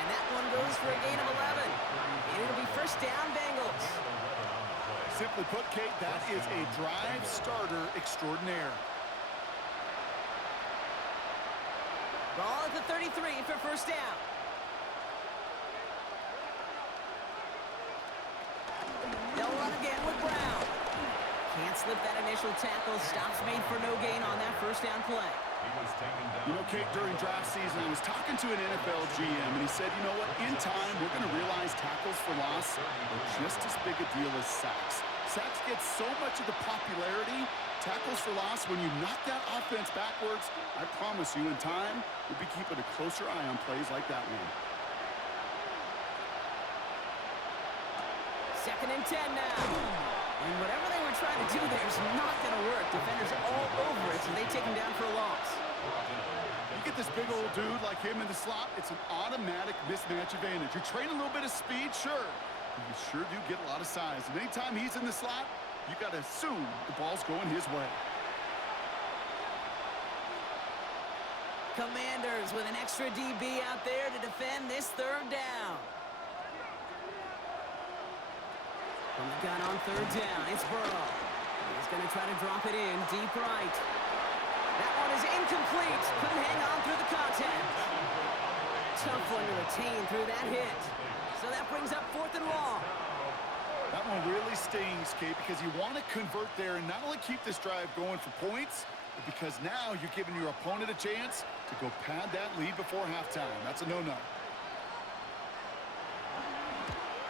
And that one goes for a gain of 11. And it'll be 1st down, Bengals. Simply put, Kate, that is a drive starter extraordinaire. Ball at the 33 for 1st down. They'll run again with Brown. Can't slip that initial tackle. Stops made for no gain on that 1st down play. You know, Kate, during draft season, I was talking to an NFL GM, and he said, you know what, in time, we're going to realize tackles for loss are just as big a deal as sacks. Sacks get so much of the popularity. Tackles for loss, when you knock that offense backwards, I promise you, in time, we'll be keeping a closer eye on plays like that one. 2nd and 10 now. And whatever they were trying to do there is not going to work. Defenders are all over it, so they take him down for a loss. You get this big old dude like him in the slot, it's an automatic mismatch advantage. You train a little bit of speed, sure, but you sure do get a lot of size. And anytime he's in the slot, you got to assume the ball's going his way. Commanders with an extra DB out there to defend this 3rd down. From the gun on 3rd down, it's Burrow. He's going to try to drop it in deep right. That one is incomplete. Couldn't hang on through the contact. Tough one to retain through that hit. So that brings up 4th and long. That one really stings, Kate, because you want to convert there and not only keep this drive going for points, but because now you're giving your opponent a chance to go pad that lead before halftime. That's a no-no.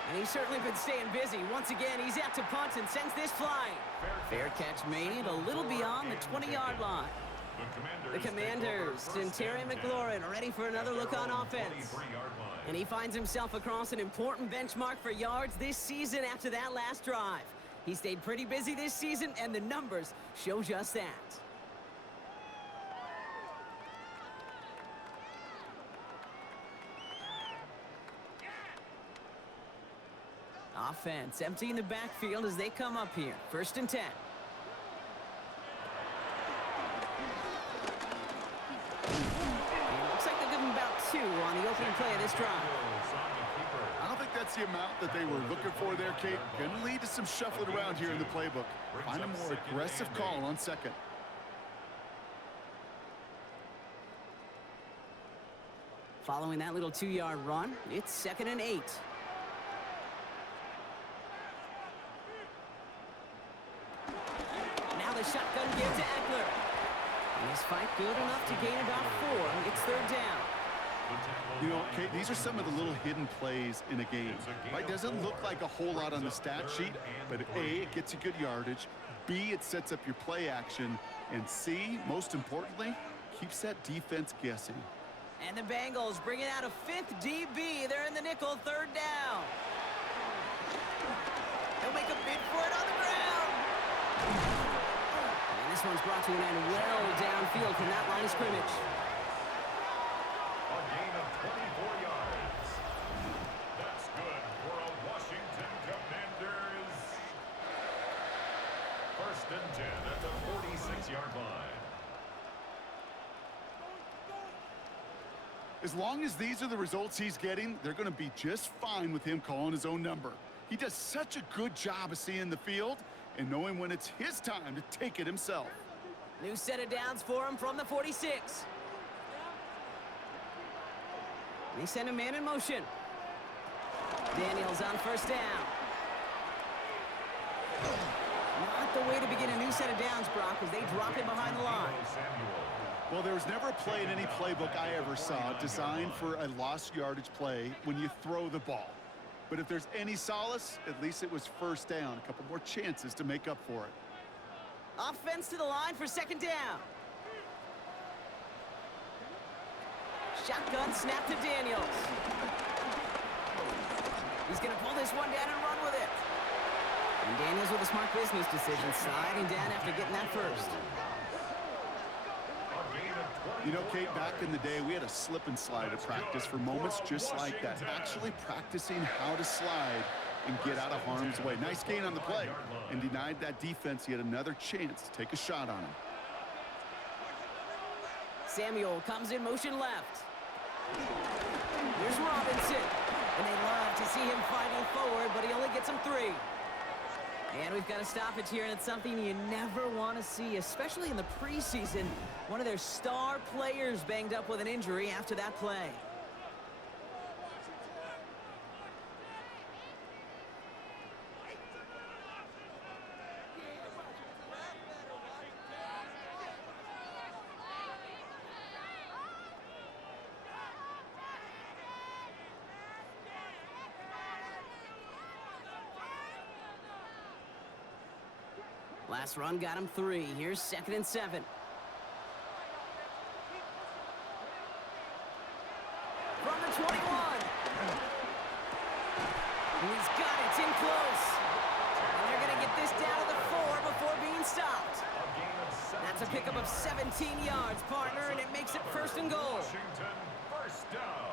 And he's certainly been staying busy. Once again, he's out to punt and sends this flying. Fair catch made a little beyond the 20-yard line. The Commanders and Terry McLaurin are ready for another look on offense. And he finds himself across an important benchmark for yards this season after that last drive. He stayed pretty busy this season, and the numbers show just that. Offense emptying the backfield as they come up here. 1st and 10. And looks like they'll give them about 2 on the opening play of this drive. I don't think that's the amount that they were looking for there, Kate. Going to lead to some shuffling around here in the playbook. Find a more aggressive call on 2nd. Following that little 2-yard run, it's 2nd and 8. Now the shotgun give to Eckler. And his fight good enough to gain about 4. It's 3rd down. You know, Kate, these are some of the little hidden plays in a game. Right? Doesn't look like a whole lot on the stat sheet, but A, it gets you good yardage. B, it sets up your play action. And C, most importantly, keeps that defense guessing. And the Bengals bringing out a 5th DB. They're in the nickel, 3rd down. They'll make a bid for it on the ground. And this one's brought to an end well downfield from that line of scrimmage. A gain of 24 yards. That's good for a Washington Commanders. 1st and 10 at the 46-yard line. As long as these are the results he's getting, they're going to be just fine with him calling his own number. He does such a good job of seeing the field and knowing when it's his time to take it himself. New set of downs for him from the 46. They send a man in motion. Daniels on 1st down. Not the way to begin a new set of downs, Brock, as they drop it behind the line. Well, there was never a play in any playbook I ever saw designed for a lost yardage play when you throw the ball. But if there's any solace, at least it was 1st down. A couple more chances to make up for it. Offense to the line for 2nd down. Shotgun snap to Daniels. He's going to pull this one down and run with it. And Daniels with a smart business decision, sliding down after getting that first. You know, Kate, back in the day, we had a slip and slide at practice for moments just like that. Actually practicing how to slide and get out of harm's way. Nice gain on the play and denied that defense yet another chance to take a shot on him. Samuel comes in motion left. Here's Robinson. And they love to see him fighting forward, but he only gets him 3. And we've got a stoppage here, and it's something you never want to see, especially in the preseason. One of their star players banged up with an injury after that play. Last run got him 3. Here's 2nd and 7. From the 21. He's got it. It's in close. And they're going to get this down to the 4 before being stopped. That's a pickup of 17 yards, partner, and it makes it 1st and goal. Washington, 1st down.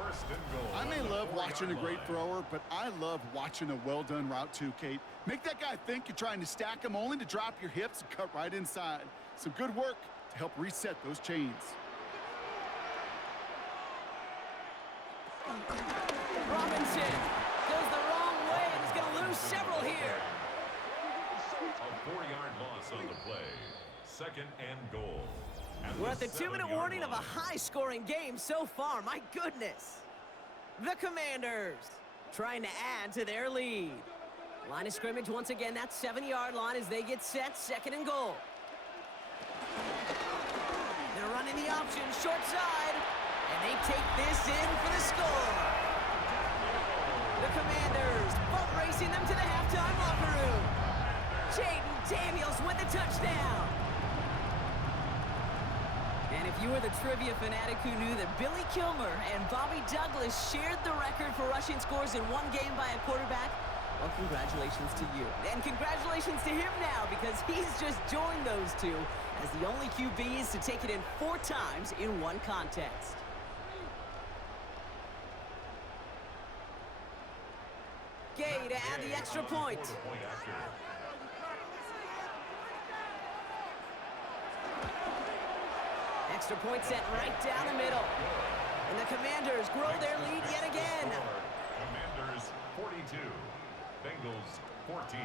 1st and goal. I may love watching a great thrower, but I love watching a well-done route too, Kate. Make that guy think you're trying to stack him only to drop your hips and cut right inside. Some good work to help reset those chains. Robinson goes the wrong way and is going to lose several here. A 4-yard loss on the play. 2nd and goal. We're at the 2-minute warning of a high-scoring game so far. My goodness. The Commanders trying to add to their lead. Line of scrimmage once again, that 7-yard line as they get set, 2nd and goal. They're running the option, short side, and they take this in for the score. The Commanders boat racing them to the halftime locker room. Jaden Daniels with the touchdown. And if you were the trivia fanatic who knew that Billy Kilmer and Bobby Douglas shared the record for rushing scores in one game by a quarterback, well, congratulations to you. And congratulations to him now, because he's just joined those two as the only QBs to take it in 4 times in one contest. Gay to add the extra point. Extra point set right down the middle. And the Commanders grow their lead yet again. Commanders 42, Bengals 14.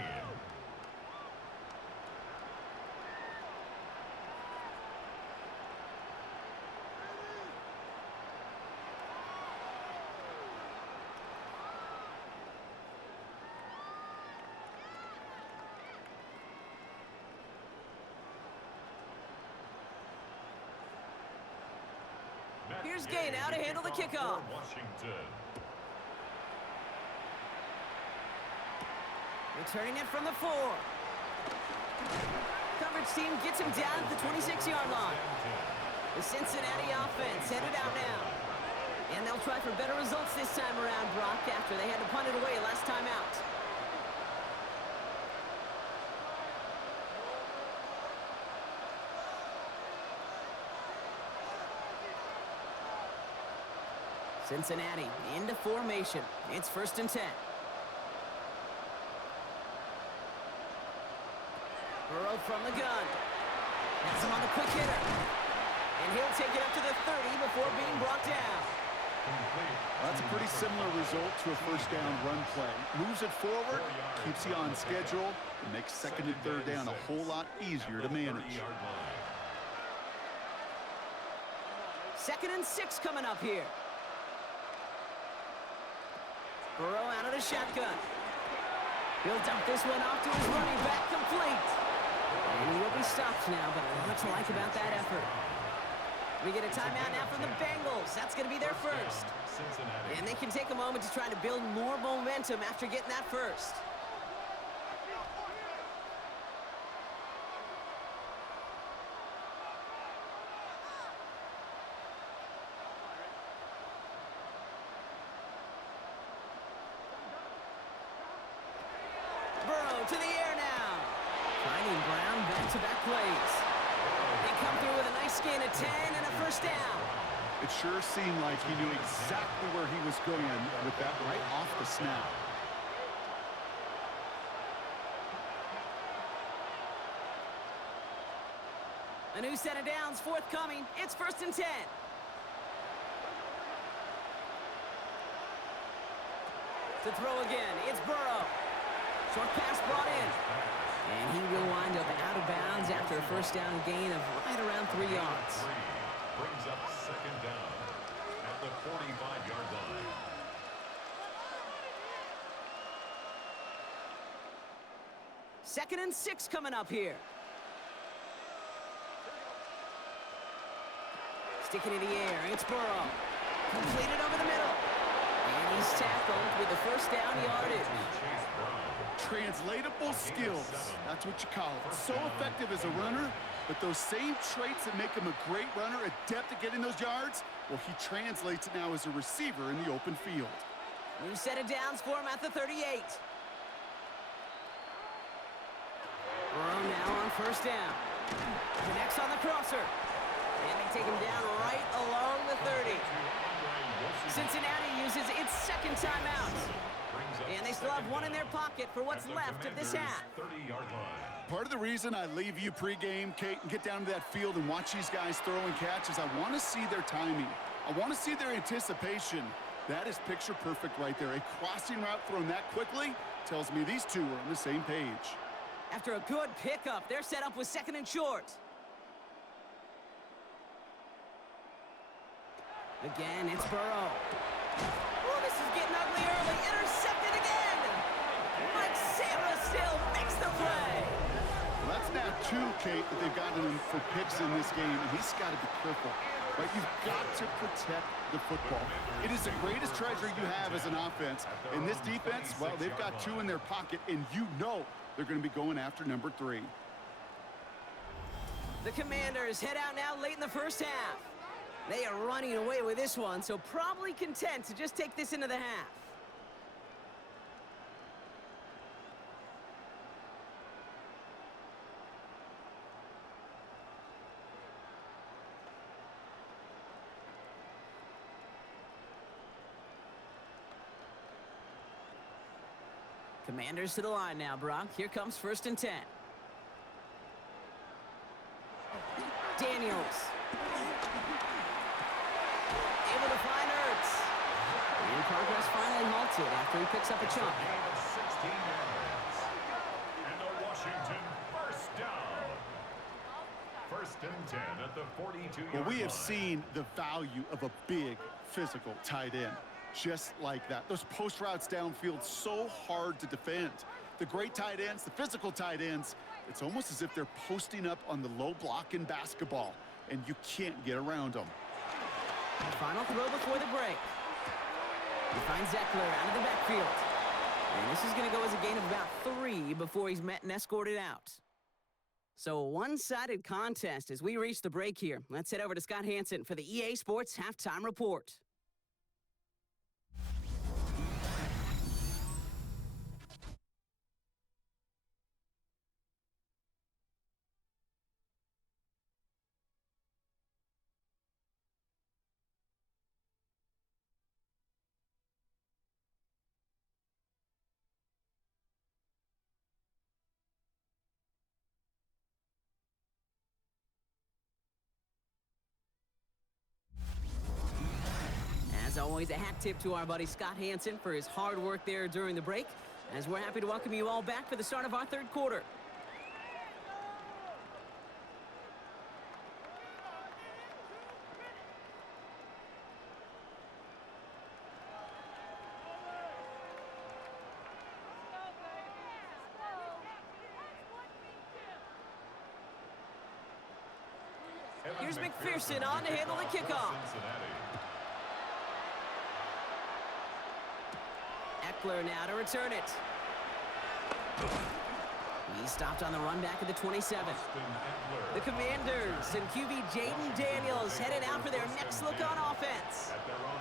Here's Gay now to handle the kickoff. Washington. Returning it from the 4. Coverage team gets him down at the 26-yard line. The Cincinnati offense headed out now. And they'll try for better results this time around, Brock, after they had to punt it away last time out. Cincinnati into formation. It's 1st and 10. Burrow from the gun. Has him on the quick hitter. And he'll take it up to the 30 before being brought down. That's a pretty similar result to a first down run play. Moves it forward, keeps you on schedule, and makes 2nd and 3rd down a whole lot easier to manage. 2nd and 6 coming up here. Burrow out of the shotgun. He'll dump this one off to his running back, complete. And he will be stopped now, but a lot to like about that effort. We get a timeout now from the Bengals. That's going to be their first. And they can take a moment to try to build more momentum after getting that first. Burrow to the air now. Finding Brown back-to-back plays. They come through with a nice gain of 10 and a first down. It sure seemed like he knew exactly where he was going with that right off the snap. A new set of downs forthcoming. It's 1st and 10. To throw again, it's Burrow. Short pass brought in. And he will wind up out of bounds after a first down gain of right around 3 yards. Brings up 2nd down at the 45-yard line. Second and 6 coming up here. Sticking in the air, it's Burrow. Completed over the middle. And he's tackled with the first down yardage. Translatable skills. That's what you call it. So effective as a runner, but those same traits that make him a great runner, adept at getting those yards, well, he translates it now as a receiver in the open field. New set of downs for him at the 38. Burrow now on first down. Connects on the crosser. And they take him down right along the 30. Cincinnati uses its 2nd timeout. And they still have one in their pocket for what's left of this half. 30-yard line. Part of the reason I leave you pregame, Kate, and get down to that field and watch these guys throw and catch is I want to see their timing. I want to see their anticipation. That is picture perfect right there. A crossing route thrown that quickly tells me these two are on the same page. After a good pickup, they're set up with 2nd and short. Again, it's Burrow. Oh, this is getting ugly early. Intercepted again. Mike Sarah still makes the play. Well, that's now 2, Kate, that they've gotten him for picks in this game, and he's got to be careful. Right? You've got to protect the football. It is the greatest treasure you have as an offense. In this defense, well, they've got 2 in their pocket, and you know they're going to be going after number 3. The Commanders head out now late in the first half. They are running away with this one, so probably content to just take this into the half. Commanders to the line now, Brock. Here comes 1st and 10. Daniels. Able to find Ertz. And progress finally halted after he picks up a chunk. Gain of 16 yards. And a Washington first down. 1st and 10 at the 42-yard line. Well, we have seen the value of a big physical tight end. Just like that. Those post routes downfield, so hard to defend. The great tight ends, the physical tight ends, it's almost as if they're posting up on the low block in basketball, and you can't get around them. The final throw before the break. He finds Eckler out of the backfield. And this is going to go as a gain of about 3 before he's met and escorted out. So a one-sided contest as we reach the break here. Let's head over to Scott Hansen for the EA Sports Halftime Report. As always, a hat tip to our buddy Scott Hansen for his hard work there during the break, as we're happy to welcome you all back for the start of our 3rd quarter. Here's McPherson on to handle the kickoff. Eckler now to return it. He stopped on the run back at the 27. The Commanders and QB Jaden Daniels headed out for their next look on offense.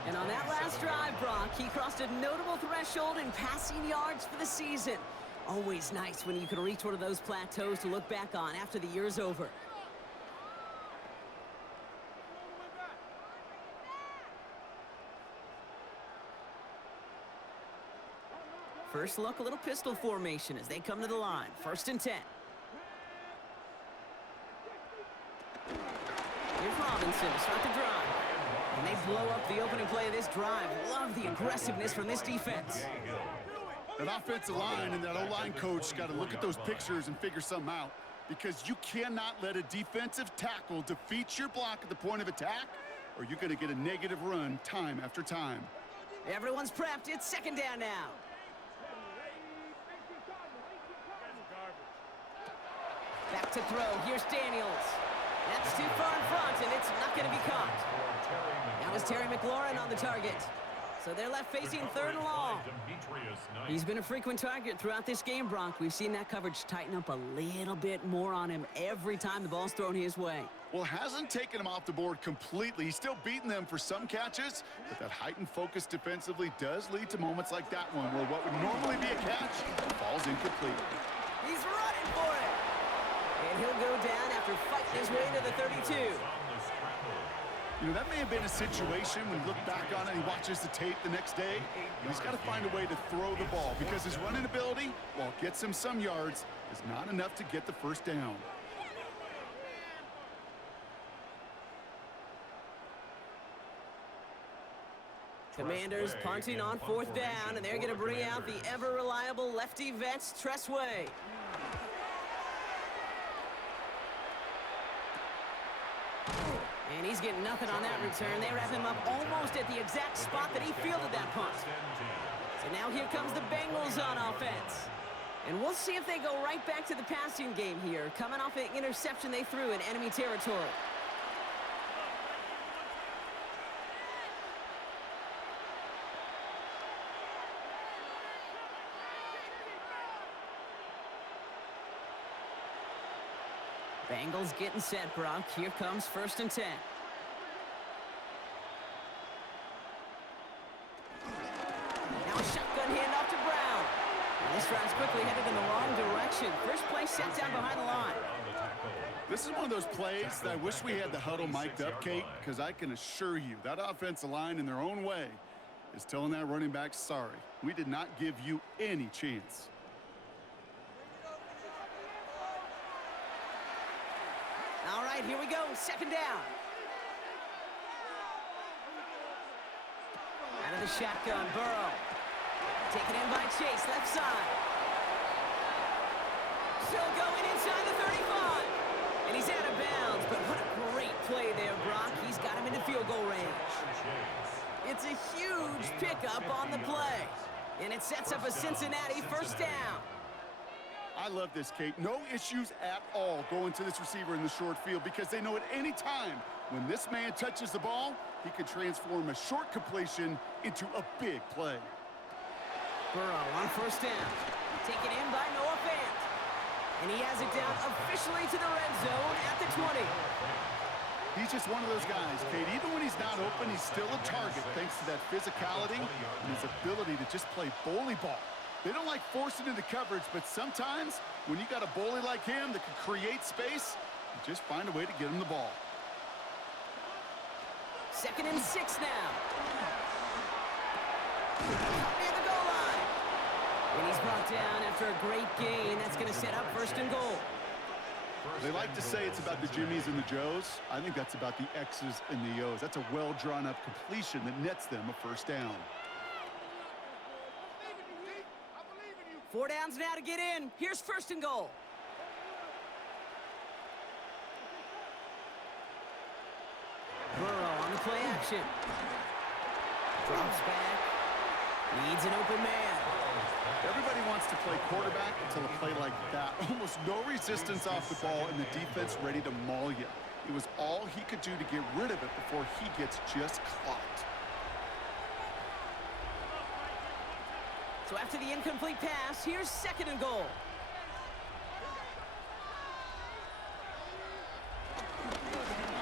And on that last drive, Brock, he crossed a notable threshold in passing yards for the season. Always nice when you can reach one of those plateaus to look back on after the year's over. First look, a little pistol formation as they come to the line. 1st and 10. Here's Robinson to start the drive. And they blow up the opening play of this drive. Love the aggressiveness from this defense. That offensive line and that O-line coach got to look at those pictures and figure something out, because you cannot let a defensive tackle defeat your block at the point of attack, or you're going to get a negative run time after time. Everyone's prepped. It's 2nd down now. Back to throw. Here's Daniels. That's too far in front, and it's not going to be caught. Now it's Terry McLaurin on the target. So they're left facing 3rd and long. He's been a frequent target throughout this game, Brock. We've seen that coverage tighten up a little bit more on him every time the ball's thrown his way. Well, hasn't taken him off the board completely. He's still beating them for some catches, but that heightened focus defensively does lead to moments like that one where what would normally be a catch falls incomplete. He's running for it. And he'll go down after fighting his way to the 32. You know, that may have been a situation when you look back on it and he watches the tape the next day, but he's got to find a way to throw the ball, because his running ability, while it gets him some yards, is not enough to get the 1st down. Commanders punting on 4th down, and they're going to bring out the ever-reliable lefty vets, Tressway. And he's getting nothing on that return. They wrap him up almost at the exact spot that he fielded that punt. So now here comes the Bengals on offense. And we'll see if they go right back to the passing game here, coming off an interception they threw in enemy territory. Bengals getting set, Brock. Here comes 1st and 10. Now a shotgun handoff to Brown. And this drive's quickly headed in the wrong direction. First play set down behind the line. This is one of those plays that I wish we had the huddle mic'd up, Kate, because I can assure you that offensive line in their own way is telling that running back, sorry, we did not give you any chance. All right, here we go. Second down. Out of the shotgun, Burrow. Taken in by Chase, left side. Still going inside the 35. And he's out of bounds, but what a great play there, Brock. He's got him into field goal range. It's a huge pickup on the play. And it sets up a Cincinnati first down. I love this, Kate. No issues at all going to this receiver in the short field because they know at any time when this man touches the ball, he could transform a short completion into a big play. Burrow on first down. Taken in by Noah Fant. And he has it down officially to the red zone at the 20. He's just one of those guys, Kate. Even when he's not open, he's still a target thanks to that physicality and his ability to just play bully ball. They don't like forcing into coverage, but sometimes when you got a bully like him that can create space, you just find a way to get him the ball. 2nd and 6 now. Near the goal line. And he's brought down after a great gain. That's going to set up 1st and goal. They like to say it's about the Jimmies and the Joes. I think that's about the X's and the O's. That's a well-drawn-up completion that nets them a first down. 4 downs now to get in. Here's 1st and goal. Burrow on the play action. Drops back. Needs an open man. Everybody wants to play quarterback until a play like that. Almost no resistance off the ball and the defense ready to maul you. It was all he could do to get rid of it before he gets just clocked. So after the incomplete pass, here's 2nd and goal.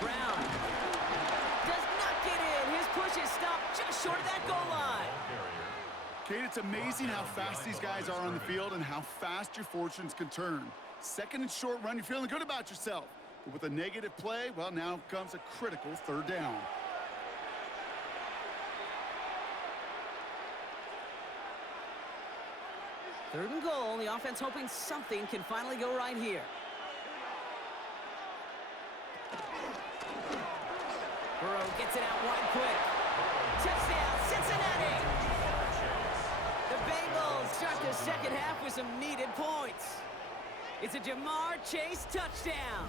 Brown does not get in. His push is stopped just short of that goal line. Kate, it's amazing how fast these guys are on the field and how fast your fortunes can turn. 2nd and short run, you're feeling good about yourself. But with a negative play, well, now comes a critical 3rd down. Third and goal. The offense hoping something can finally go right here. Burrow gets it out wide quick. Touchdown, Cincinnati! The Bengals start the second half with some needed points. It's a Jamar Chase touchdown.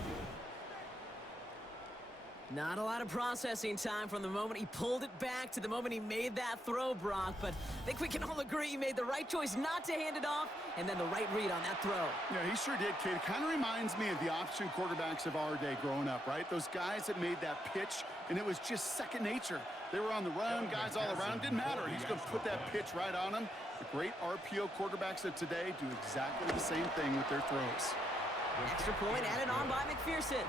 Not a lot of processing time from the moment he pulled it back to the moment he made that throw, Brock. But I think we can all agree he made the right choice not to hand it off and then the right read on that throw. Yeah, he sure did, Kate. It kind of reminds me of the option quarterbacks of our day growing up, right? Those guys that made that pitch, and it was just second nature. They were on the run, guys all around. Didn't matter. He's going to put that pitch right on them. The great RPO quarterbacks of today do exactly the same thing with their throws. Extra point added on by McPherson.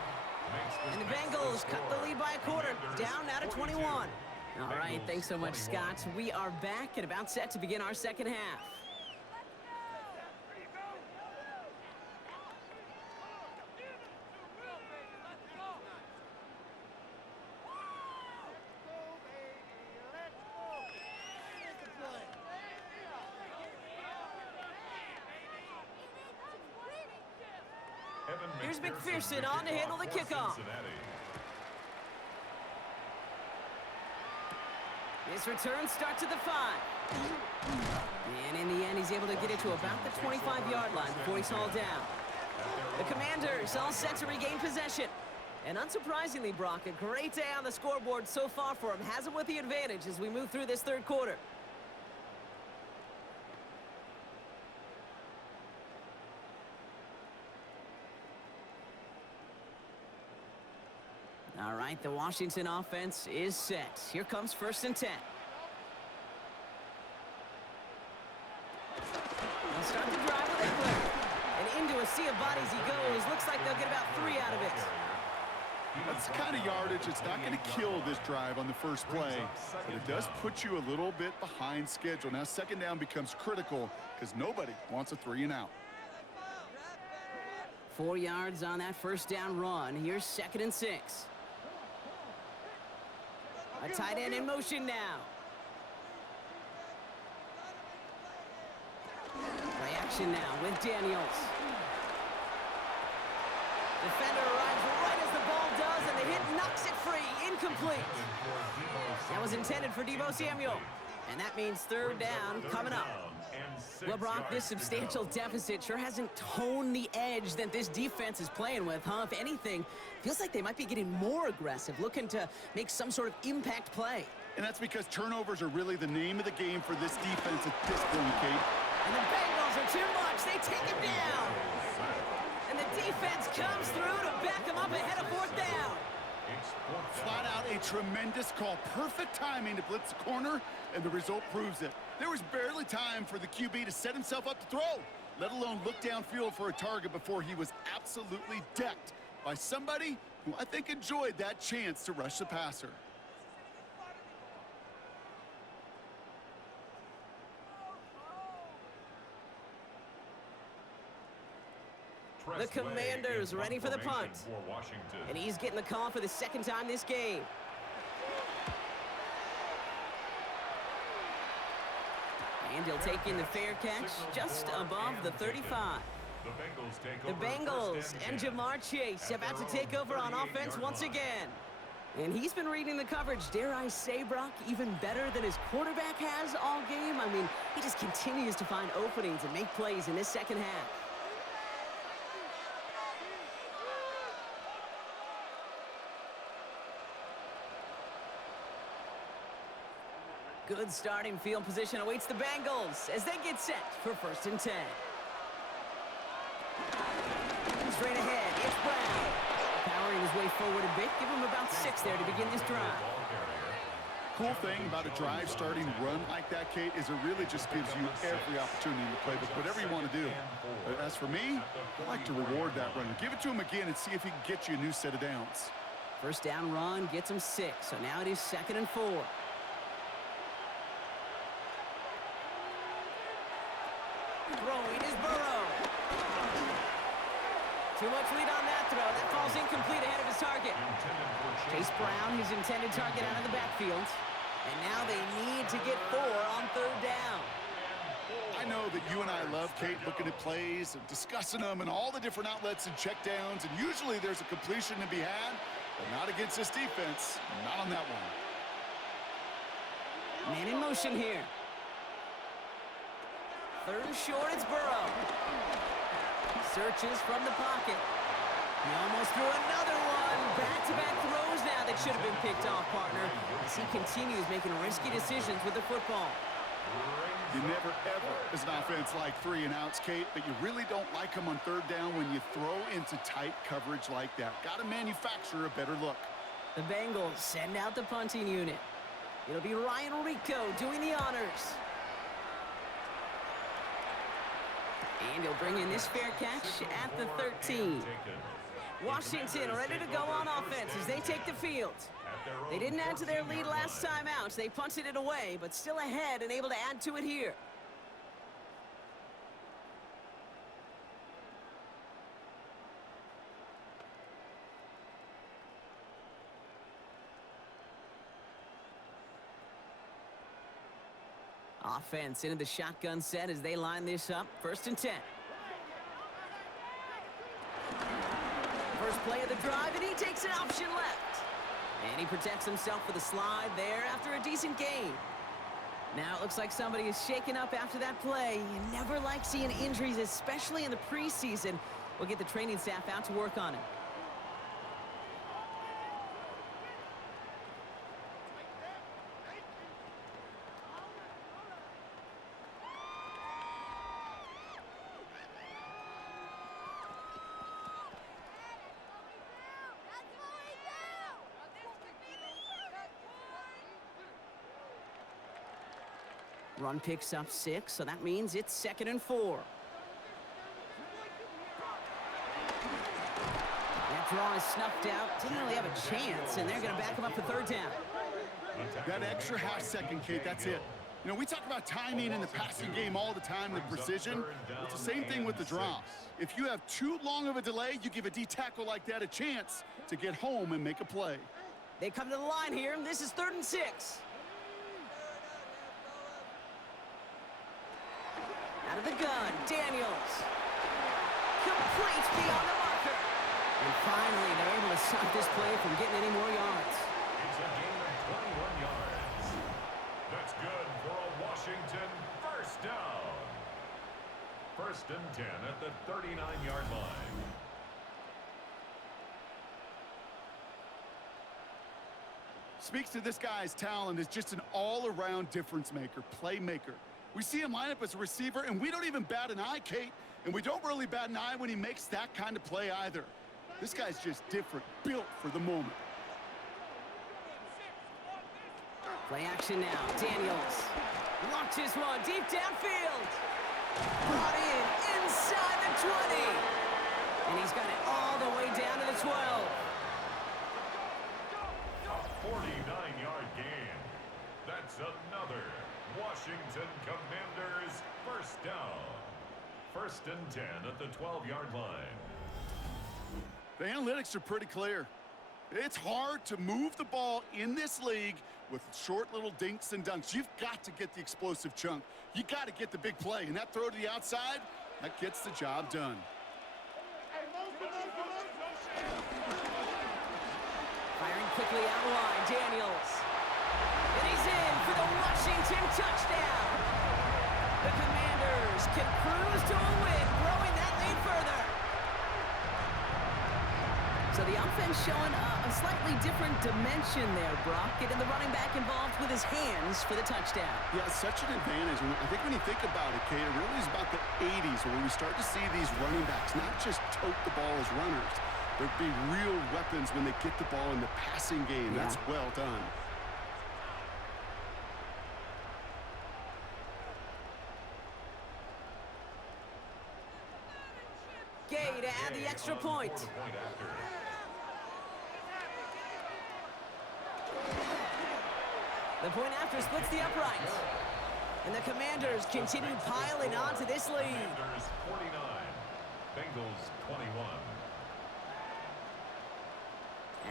And the Bengals cut the lead by a quarter, down now to 21. All right, thanks so much, Scott. We are back and about set to begin our second half. Here's McPherson on to handle the kickoff. This return starts at the 5. And in the end, he's able to get it to about the 25-yard line before he's hauled down. The Commanders all set to regain possession. And unsurprisingly, Brock, a great day on the scoreboard so far for him. Has him with the advantage as we move through this third quarter. All right, the Washington offense is set. Here comes 1st and 10. They'll start the drive with Eckler. And into a sea of bodies he goes. Looks like they'll get about 3 out of it. That's the kind of yardage that's not going to kill this drive on the first play, but it does put you a little bit behind schedule. Now, 2nd down becomes critical because nobody wants a 3 and out. 4 yards on that 1st down run. Here's 2nd and 6. A tight end in motion now. Play action now with Daniels. Defender arrives right as the knocks it free. Incomplete. That was intended for Deebo Samuel. And that means third down coming up. Well, Brock, this substantial deficit sure hasn't toned the edge that this defense is playing with, huh? If anything, feels like they might be getting more aggressive, looking to make some sort of impact play. And that's because turnovers are really the name of the game for this defense at this point, Kate. And the Bengals are too much. They take him down. And the defense comes through to back him up ahead of fourth down. Flat out a tremendous call. Perfect timing to blitz the corner, and the result proves it. There was barely time for the QB to set himself up to throw, let alone look downfield for a target before he was absolutely decked by somebody who I think enjoyed that chance to rush the passer. The Commanders ready for the punt. And he's getting the call for the second time this game. And he'll take in the fair catch just above the 35. The Bengals and Jamar Chase about to take over on offense once again. And he's been reading the coverage, dare I say, Brock, even better than his quarterback has all game. I mean, he just continues to find openings and make plays in this second half. Good starting field position awaits the Bengals as they get set for 1st and 10. Straight ahead, it's Brown. Powering his way forward a bit. Give him about 6 there to begin this drive. Cool thing about a drive starting run like that, Kate, is it really just gives you every opportunity in the playbook, whatever you want to do. But as for me, I like to reward that run. Give it to him again and see if he can get you a new set of downs. First down run gets him 6, so now it is 2nd and 4. Throwing is Burrow. Too much lead on that throw. That falls incomplete ahead of his target. Chase Brown, his intended target, out of the backfield. And now they need to get 4 on 3rd down. I know that you and I love, Kate, looking at plays and discussing them and all the different outlets and checkdowns, and usually there's a completion to be had, but not against this defense. Not on that one. Man in motion here. 3rd and short, it's Burrow. Searches from the pocket. He almost threw another one. Back-to-back throws now that should have been picked off, partner, as he continues making risky decisions with the football. You never, ever, as an offense, like 3 and outs, Kate, but you really don't like them on 3rd down when you throw into tight coverage like that. Got to manufacture a better look. The Bengals send out the punting unit. It'll be Ryan Rico doing the honors. And he'll bring in this fair catch at the 13. Washington ready to go on offense as they take the field. They didn't add to their lead last time out. They punted it away, but still ahead and able to add to it here. Offense into the shotgun set as they line this up. 1st and 10. First play of the drive, and he takes an option left. And he protects himself with a slide there after a decent gain. Now it looks like somebody is shaken up after that play. You never like seeing injuries, especially in the preseason. We'll get the training staff out to work on it. Run picks up 6, so that means it's 2nd and 4. That draw is snuffed out. Didn't really have a chance, and they're going to back him up for 3rd down. That extra half second, Kate, that's it. You know, we talk about timing in the passing game all the time, the precision. It's the same thing with the draw. If you have too long of a delay, you give a D-tackle like that a chance to get home and make a play. They come to the line here, and this is 3rd and 6. Out of the gun, Daniels. Complete beyond the marker. And finally, they're able to stop this play from getting any more yards. It's a gain of 21 yards. That's good for a Washington first down. First and 10 at the 39-yard line. Speaks to this guy's talent as just an all-around difference maker, playmaker. We see him line up as a receiver, and we don't even bat an eye, Kate. And we don't really bat an eye when he makes that kind of play either. This guy's just different, built for the moment. Play action now. Daniels launches one deep downfield. Brought in inside the 20. And he's got it all the way down to the 12. A 49-yard gain. That's another Washington Commanders first down. First and 10 at the 12-yard line. The analytics are pretty clear. It's hard to move the ball in this league with short little dinks and dunks. You've got to get the explosive chunk. You got to get the big play. And that throw to the outside, that gets the job done. Firing quickly out wide, Daniels. And he's in for the Washington touchdown. The Commanders can cruise to a win, growing that lead further. So the offense showing a slightly different dimension there, Brock. Getting the running back involved with his hands for the touchdown. Yeah, such an advantage. And I think when you think about it, Kate, it really is about the 80s where we start to see these running backs not just tote the ball as runners. There'd be real weapons when they get the ball in the passing game. Yeah. That's well done. Gay to add the extra point. The point after splits the upright. And the Commanders continue piling on to this lead. Commanders 49, Bengals 21.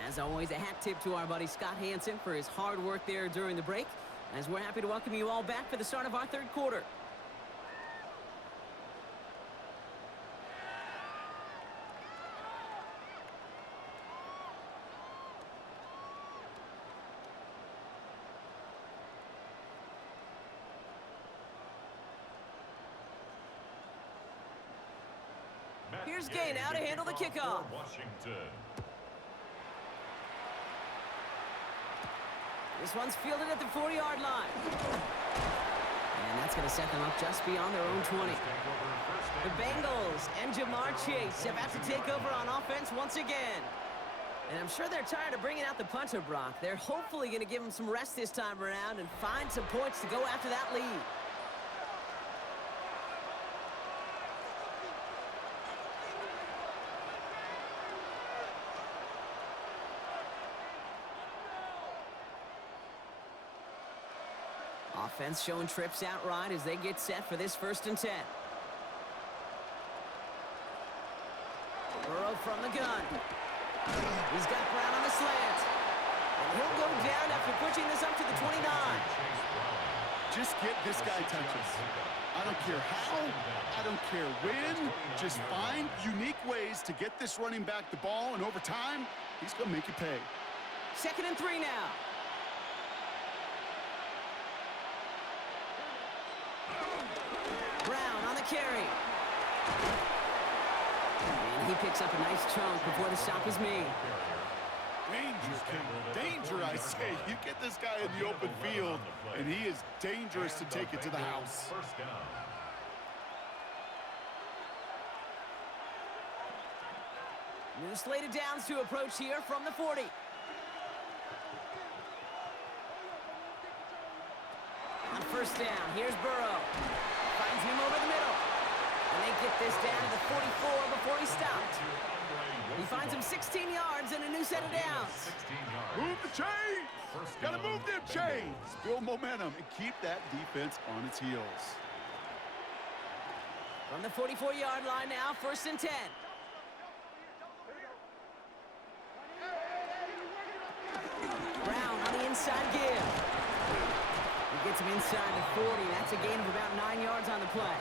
As always, a hat tip to our buddy Scott Hansen for his hard work there during the break, as we're happy to welcome you all back for the start of our third quarter. Here's Gay now to handle the kickoff. Washington. This one's fielded at the 40-yard line. And that's going to set them up just beyond their own 20. The Bengals and Jamar Chase about to take over on offense once again. And I'm sure they're tired of bringing out the punter, Brock. They're hopefully going to give him some rest this time around and find some points to go after that lead. Offense showing trips out right as they get set for this first and 10. Burrow from the gun. He's got Brown on the slant. And he'll go down after pushing this up to the 29. Just get this guy touches. I don't care how, I don't care when. Just find unique ways to get this running back the ball, and over time, he's going to make you pay. 2nd and 3 now. Brown on the carry. And he picks up a nice chunk before the stop is made. Danger, danger, I say. You get this guy in the open field, and he is dangerous to take it to the house. First down. New slated downs to approach here from the 40. On first down, here's Burrow. Finds him over the middle. And they get this down to the 44 before he stopped. He finds him 16 yards and a new set of downs. Move the chains! Gotta move them chains! Build momentum and keep that defense on its heels. From the 44-yard line now, 1st and 10. Brown on the inside give. He gets him inside the 40. That's a gain of about 9 yards on the play.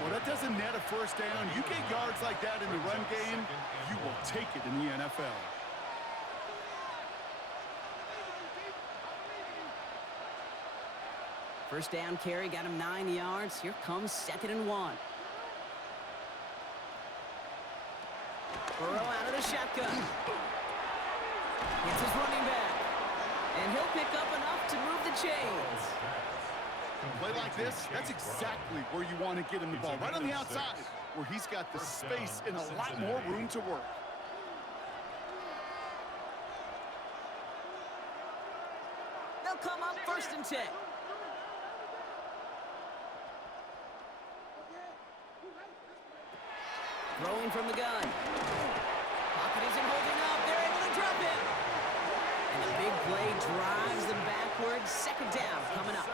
Well, that doesn't net a first down. You get yards like that in the run game, you will take it in the NFL. First down carry got him 9 yards. Here comes 2nd and 1. Burrow out of the shotgun. It's his running back. And he'll pick up enough to move the chains. Play like this, that's exactly where you want to get him the ball. Right on the outside, where he's got the space and a lot more room to work. They'll come up 1st and 10. Throwing from the gun. Pocket isn't holding up. They're able to drop him. And the big play drives them backwards. 2nd down coming up.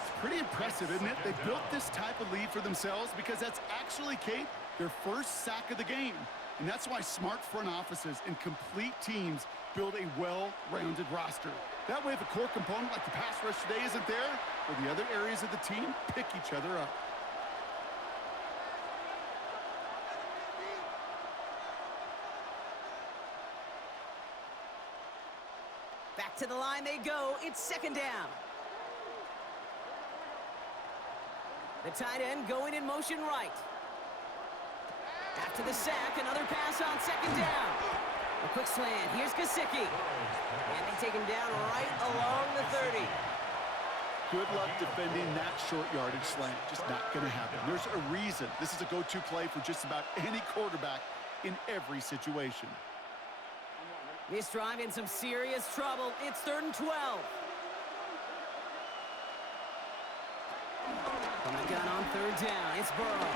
It's pretty impressive, isn't it? They built this type of lead for themselves because that's actually, Kate, their first sack of the game. And that's why smart front offices and complete teams build a well-rounded roster. That way, if a core component like the pass rush today isn't there, well, the other areas of the team pick each other up. Back to the line they go. It's 2nd down. The tight end going in motion right. After the sack, another pass on 2nd down. A quick slant. Here's Gesicki. And they take him down right along the 30. Good luck defending that short yardage slant. Just not going to happen. There's a reason this is a go-to play for just about any quarterback in every situation. This drive in some serious trouble. It's 3rd and 12. From the gun on 3rd down, it's Burrow.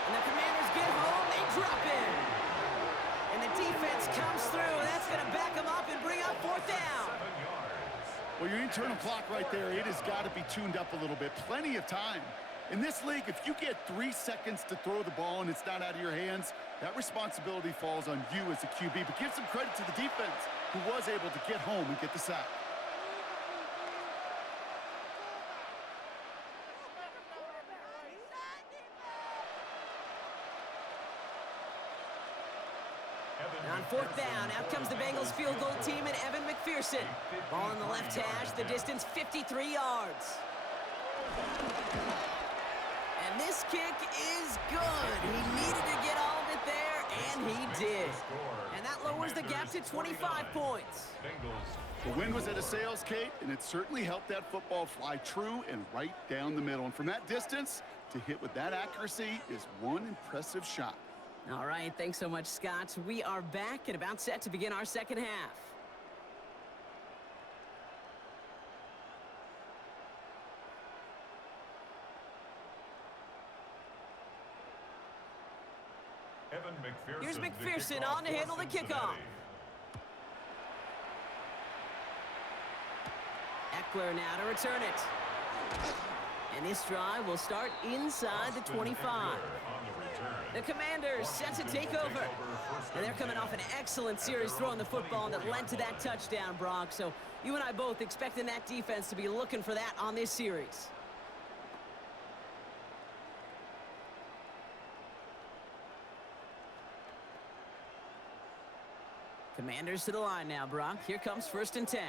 And the Commanders get home, they drop in. And the defense comes through. That's going to back them up and bring up 4th down. Well, your internal clock right there, it has got to be tuned up a little bit. Plenty of time. In this league, if you get 3 seconds to throw the ball and it's not out of your hands, that responsibility falls on you as a QB. But give some credit to the defense who was able to get home and get the sack. On 4th down, out comes the Bengals field goal team and Evan McPherson. Ball in the left hash, the distance 53 yards. And this kick is good. He needed to get all of it there, and he did. And that lowers the gap to 25 points. The win was at a sales, Kate, and it certainly helped that football fly true and right down the middle. And from that distance, to hit with that accuracy is one impressive shot. All right, thanks so much, Scott. We are back and about set to begin our second half. Here's McPherson on to handle the kickoff. Eckler now to return it. And this drive will start inside the 25. The Commanders set to take over. And they're coming off an excellent series throwing the football that led to that touchdown, Brock. So you and I both expecting that defense to be looking for that on this series. Commanders to the line now, Brock. Here comes 1st and 10.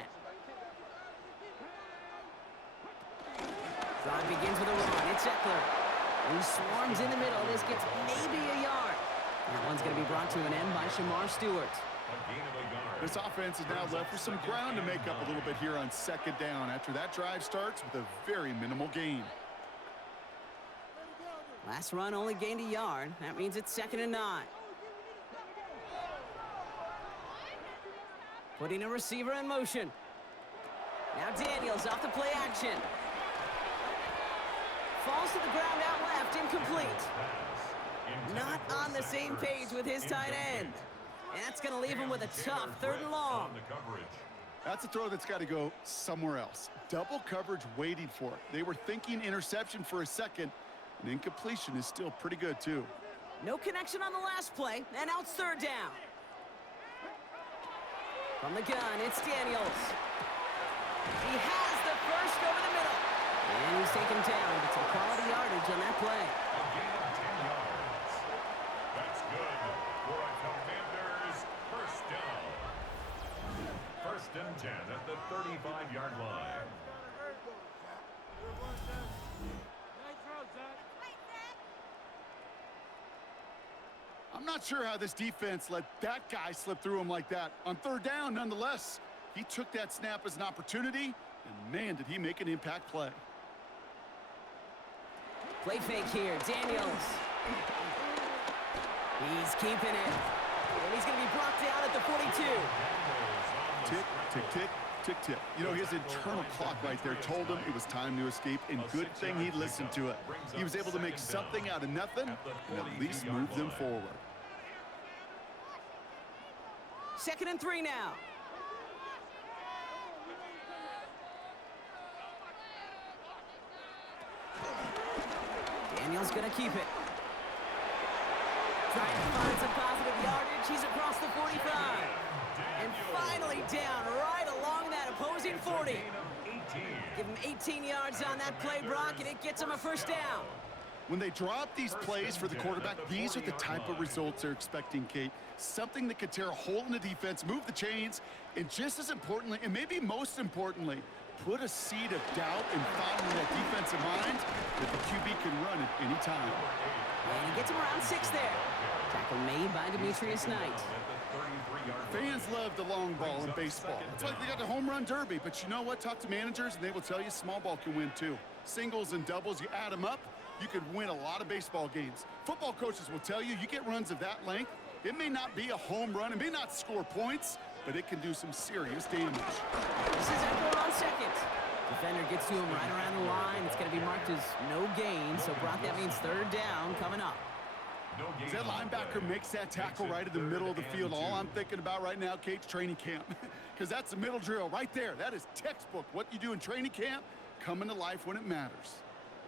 Drive begins with a run. It's Eckler. He swarms in the middle. This gets maybe a yard. That one's going to be brought to an end by Shamar Stewart. This offense is now left with some ground to make up a little bit here on 2nd down after that drive starts with a very minimal gain. Last run only gained a yard. That means it's 2nd and 9. Putting a receiver in motion. Now Daniels off the play action. Falls to the ground out left, incomplete. Not on the same page with his tight end. And that's going to leave him with a tough 3rd and long. That's a throw that's got to go somewhere else. Double coverage waiting for it. They were thinking interception for a second, and incompletion is still pretty good, too. No connection on the last play, and now it's 3rd down. From the gun, it's Daniels. He has the first over the middle. And he's taken down, but some quality yardage on that play. A gain of 10 yards. That's good for a Commanders first down. First and 10 at the 35-yard line. I'm not sure how this defense let that guy slip through him like that. On third down, nonetheless, he took that snap as an opportunity, and man, did he make an impact play. Play fake here, Daniels. He's keeping it. And he's going to be brought down at the 42. Tick, tick, tick, tick, tick. You know, his internal clock right there told him it was time to escape, and good thing he listened to it. He was able to make something out of nothing and at least move them forward. 2nd and 3 now. Daniels going to keep it. Trying to find some positive yardage. He's across the 45. And finally down right along that opposing 40. Give him 18 yards on that play, Brock, and it gets him a first down. When they drop these plays for the quarterback, these are the type of results they're expecting, Kate. Something that could tear a hole in the defense, move the chains, and just as importantly, and maybe most importantly, put a seed of doubt and following that defensive mind that the QB can run at any time. And he gets him around 6 there. Tackle made by Demetrius Knight. Fans love the long ball in baseball. It's like they got the home run derby, but you know what? Talk to managers, and they will tell you small ball can win too. Singles and doubles, you add them up, you could win a lot of baseball games. Football coaches will tell you get runs of that length. It may not be a home run, it may not score points, but it can do some serious damage. This is Eckler on 2nd. Defender gets to him right around the line. It's going to be marked as no gain, so Brock, that means 3rd down coming up. As that linebacker makes that tackle right in the middle of the field, all I'm thinking about right now, Kate's training camp. Because that's the middle drill right there. That is textbook. What you do in training camp, coming to life when it matters.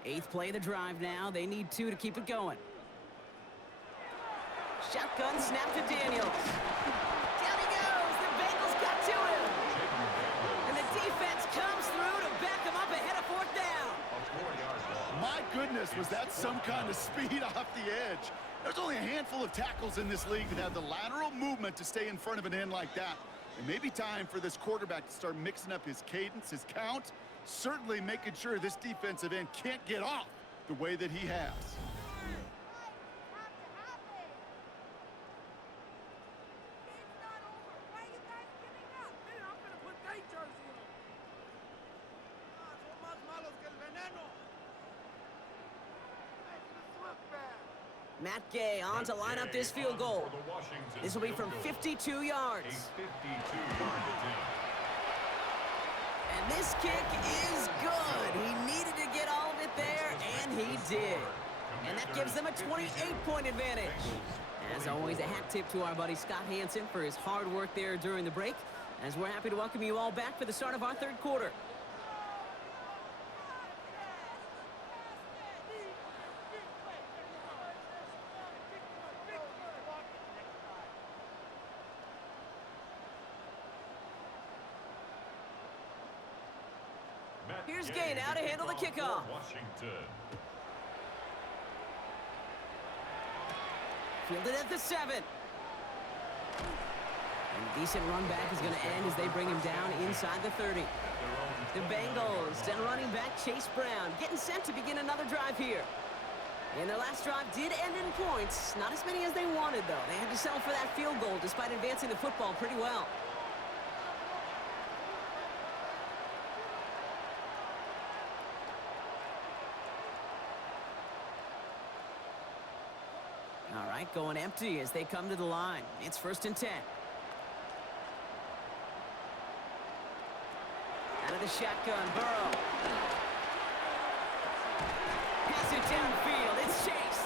8th play of the drive now. They need 2 to keep it going. Shotgun snap to Daniels. Down he goes. The Bengals got to him. And the defense comes through to back him up ahead of 4th down. My goodness, was that some kind of speed off the edge. There's only a handful of tackles in this league that have the lateral movement to stay in front of an end like that. It may be time for this quarterback to start mixing up his cadence, his count, certainly making sure this defensive end can't get off the way that he has. Matt Gay on to line up this field goal. This will be from 52 yards. And this kick is good. He needed to get all of it there, and he did. And that gives them a 28-point advantage. As always, a hat tip to our buddy Scott Hansen for his hard work there during the break, as we're happy to welcome you all back for the start of our 3rd quarter. Here's Gay now to handle the kickoff. Fielded at the 7. And a decent run back is going to end as they bring him down inside the 30. The Bengals and running back Chase Brown getting set to begin another drive here. And their last drive did end in points. Not as many as they wanted, though. They had to settle for that field goal despite advancing the football pretty well. All right, going empty as they come to the line. It's 1st and 10. Out of the shotgun, Burrow. Pass it downfield. It's Chase.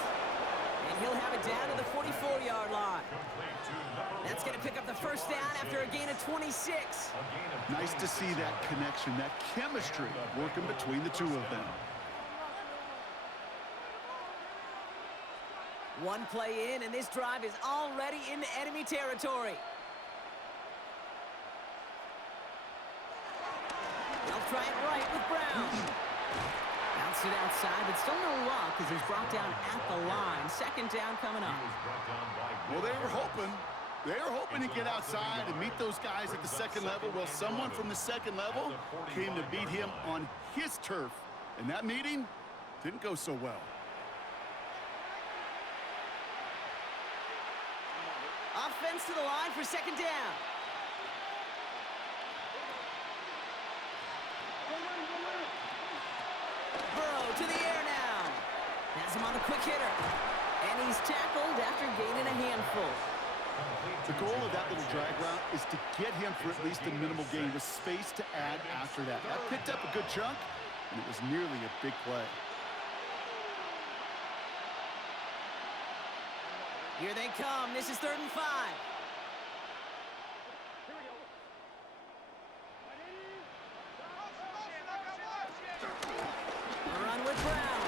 And he'll have it down to the 44-yard line. That's going to pick up the first down after a gain of 26. Nice to see that connection, that chemistry working between the two of them. One play in, and this drive is already into enemy territory. They'll try it right with Brown. Bounced it outside, but still no luck as he's brought down at the line. Second down coming up. Well, they were hoping to get outside and meet those guys at the second level. Well, someone from the second level came to beat him on his turf. And that meeting didn't go so well. Offense to the line for second down. Burrow to the air now. Has him on the quick hitter. And he's tackled after gaining a handful. The goal of that little drag route is to get him for at least a minimal gain with space to add after that. That picked up a good chunk, and it was nearly a big play. Here they come. This is 3rd and 5. A run with Brown.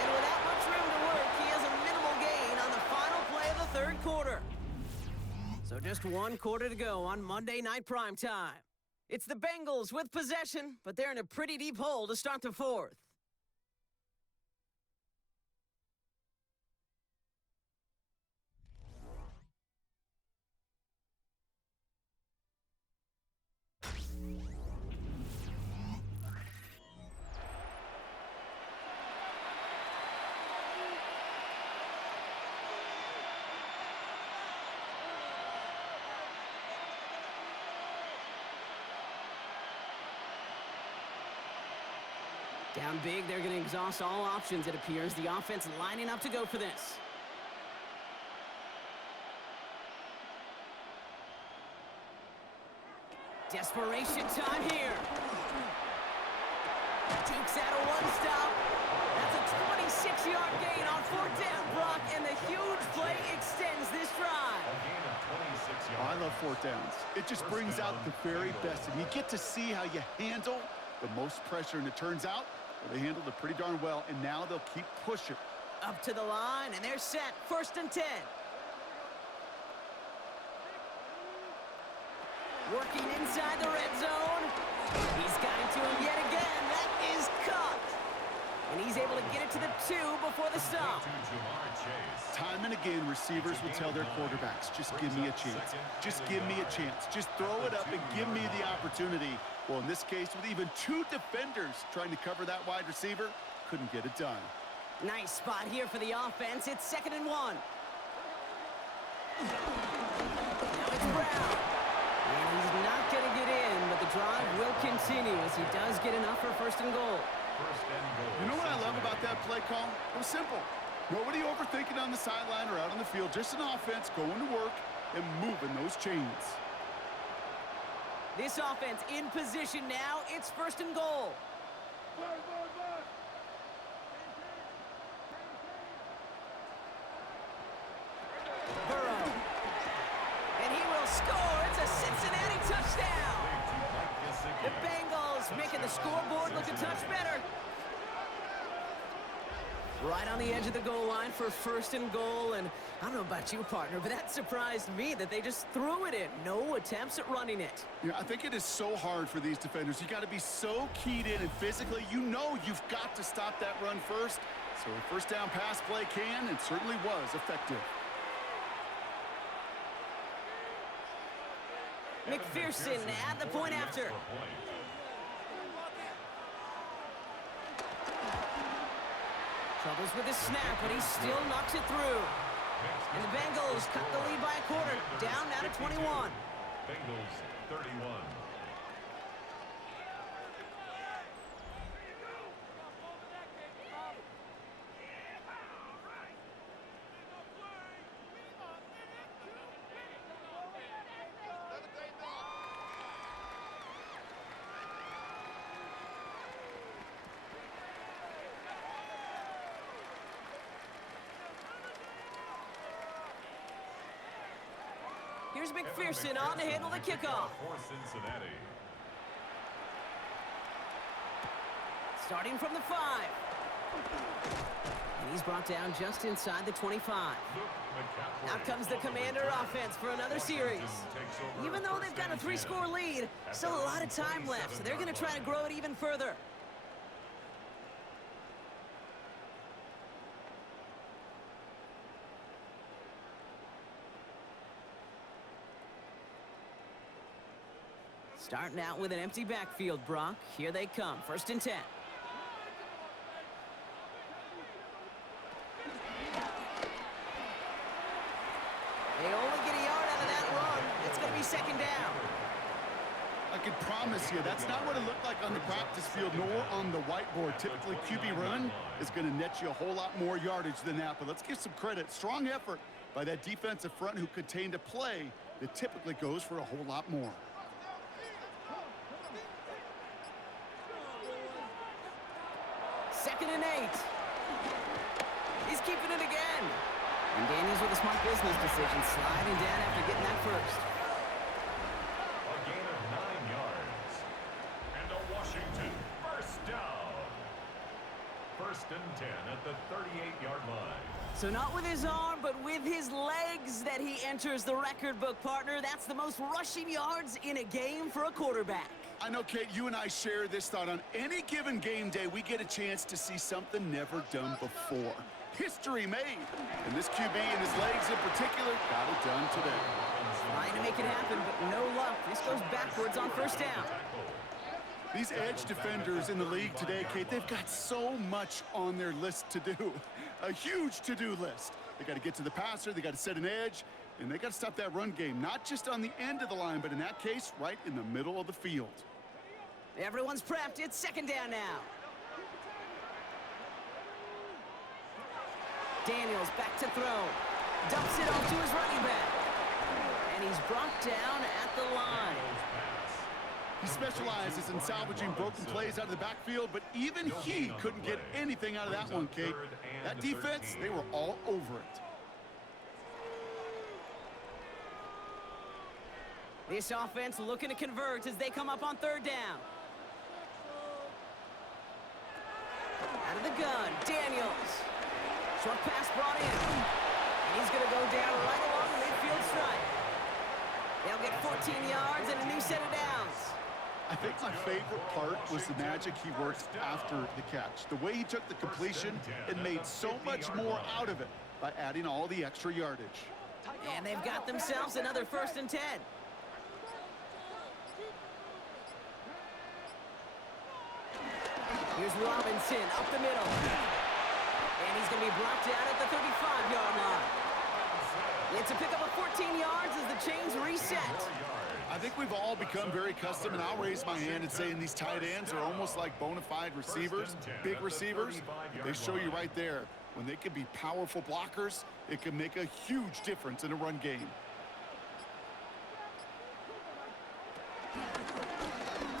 And without much room to work, he has a minimal gain on the final play of the 3rd quarter. So just 1 quarter to go on Monday Night Primetime. It's the Bengals with possession, but they're in a pretty deep hole to start the 4th. Down big, they're going to exhaust all options, it appears. The offense lining up to go for this. Desperation time here. Dukes out a one-stop. That's a 26-yard gain on 4th down, Brock, and the huge play extends this drive. Oh, I love 4th downs. It just brings out the very best, and you get to see how you handle the most pressure, and it turns out they handled it pretty darn well, and now they'll keep pushing. Up to the line, and they're set. 1st and 10. Working inside the red zone. He's got it to him yet again. That is caught. And he's able to get it to the 2 before the stop. Time and again, receivers will tell their quarterbacks, just give me a chance. Just give me a chance. Just throw it up and give me the opportunity. Well, in this case, with even 2 defenders trying to cover that wide receiver, couldn't get it done. Nice spot here for the offense. It's 2nd and 1. Now it's Brown. And he's not going to get in, but the drive will continue as he does get enough for 1st and goal. You know what I love about that play call? It was simple. Nobody overthinking on the sideline or out on the field. Just an offense going to work and moving those chains. This offense in position now. It's 1st and goal. Burrow. And he will score. It's a Cincinnati touchdown. The Bengals making the scoreboard look a touch better. Right on the edge of the goal line for 1st and goal. And I don't know about you, partner, but that surprised me that they just threw it in. No attempts at running it. Yeah, I think it is so hard for these defenders. You got to be so keyed in, and physically, you know you've got to stop that run first. So a 1st down pass play can and certainly was effective. McPherson at the point after. Troubles with his snap, but he still knocks it through. And the Bengals cut the lead by a quarter, down now to 21. Bengals 31. Here's McPherson on to handle the kickoff. For Cincinnati. Starting from the 5. And he's brought down just inside the 25. Out comes the Commander offense for another series. Even though they've got a 3-score lead, still a lot of time left, so they're going to try to grow it even further. Starting out with an empty backfield, Brock. Here they come. 1st and 10. They only get a yard out of that run. It's going to be 2nd down. I can promise you that's not what it looked like on the practice field nor on the whiteboard. Typically, QB run is going to net you a whole lot more yardage than that. But let's give some credit. Strong effort by that defensive front who contained a play that typically goes for a whole lot more. Second and 8. He's keeping it again. And Daniels with a smart business decision, sliding down after getting that first. A gain of 9 yards. And a Washington first down. 1st and 10 at the 38-yard line. So not with his arm, but with his legs that he enters the record book, partner. That's the most rushing yards in a game for a quarterback. I know, Kate, you and I share this thought. On any given game day, we get a chance to see something never done before. History made. And this QB and his legs in particular got it done today. Trying to make it happen, but no luck. This goes backwards on 1st down. These edge defenders in the league today, Kate, they've got so much on their list to do. A huge to-do list. They got to get to the passer, they got to set an edge, and they got to stop that run game, not just on the end of the line, but in that case, right in the middle of the field. Everyone's prepped. It's 2nd down now. Daniels back to throw. Dumps it off to his running back. And he's brought down at the line. He specializes in salvaging broken plays out of the backfield, but even he couldn't get anything out of that one, Kate. That defense, they were all over it. This offense looking to convert as they come up on 3rd down. Out of the gun, Daniels. Short pass brought in. And he's going to go down right along the midfield stripe. They'll get 14 yards and a new set of downs. I think my favorite part was the magic he worked after the catch. The way he took the completion and made so much more out of it by adding all the extra yardage. And they've got themselves another 1st and 10. Here's Robinson up the middle. And he's going to be brought down at the 35-yard line. It's a pickup of 14 yards as the chains reset. I think we've all become very accustomed, and I'll raise my hand and say these tight ends are almost like bona fide receivers, big receivers. They show you right there. When they can be powerful blockers, it can make a huge difference in a run game.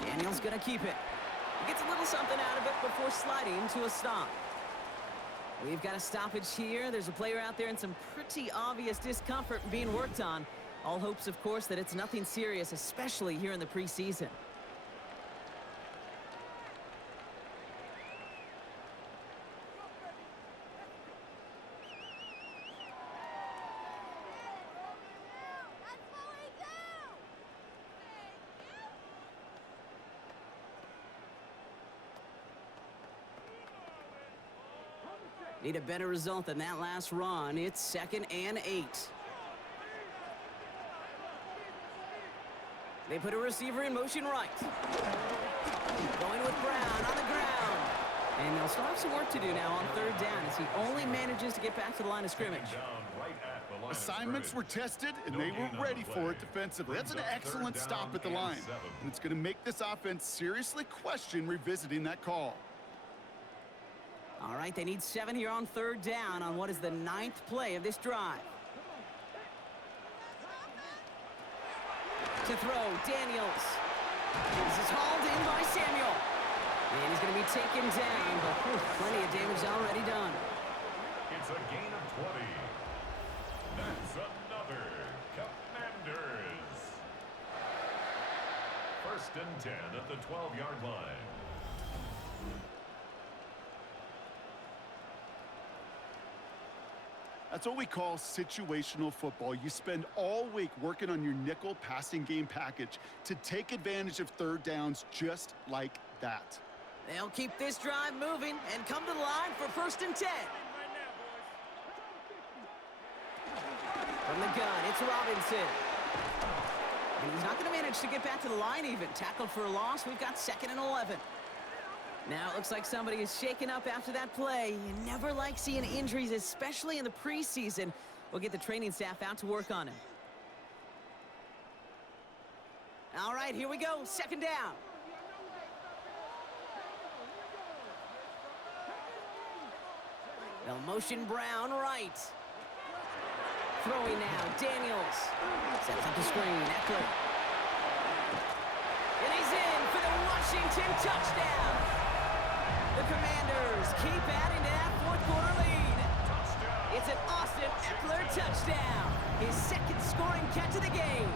Daniels going to keep it. He gets a little something out of it before sliding to a stop. We've got a stoppage here. There's a player out there in some pretty obvious discomfort being worked on. All hopes, of course, that it's nothing serious, especially here in the preseason. Need a better result than that last run. It's 2nd and 8. They put a receiver in motion right. Going with Brown on the ground. And they'll still have some work to do now on 3rd down as he only manages to get back to the line of scrimmage. Assignments were tested, and they were ready for it defensively. That's an excellent stop at the line. And it's going to make this offense seriously question revisiting that call. All right, they need 7 here on 3rd down on what is the 9th play of this drive. To throw, Daniels. This is hauled in by Samuel. And he's going to be taken down, but plenty of damage already done. It's a gain of 20. That's another Commanders. 1st and 10 at the 12-yard line. That's what we call situational football. You spend all week working on your nickel passing game package to take advantage of 3rd downs just like that. They'll keep this drive moving and come to the line for 1st and 10. From the gun, it's Robinson. And he's not going to manage to get back to the line even. Tackled for a loss. We've got 2nd and 11. Now it looks like somebody is shaken up after that play. You never like seeing injuries, especially in the preseason. We'll get the training staff out to work on him. All right, here we go. 2nd down. They'll motion Brown right. Throwing now, Daniels. Sets up the screen, Eckler. And he's in for the Washington touchdown. The Commanders keep adding to that 4th quarter lead. It's an Austin Eckler touchdown. His 2nd scoring catch of the game.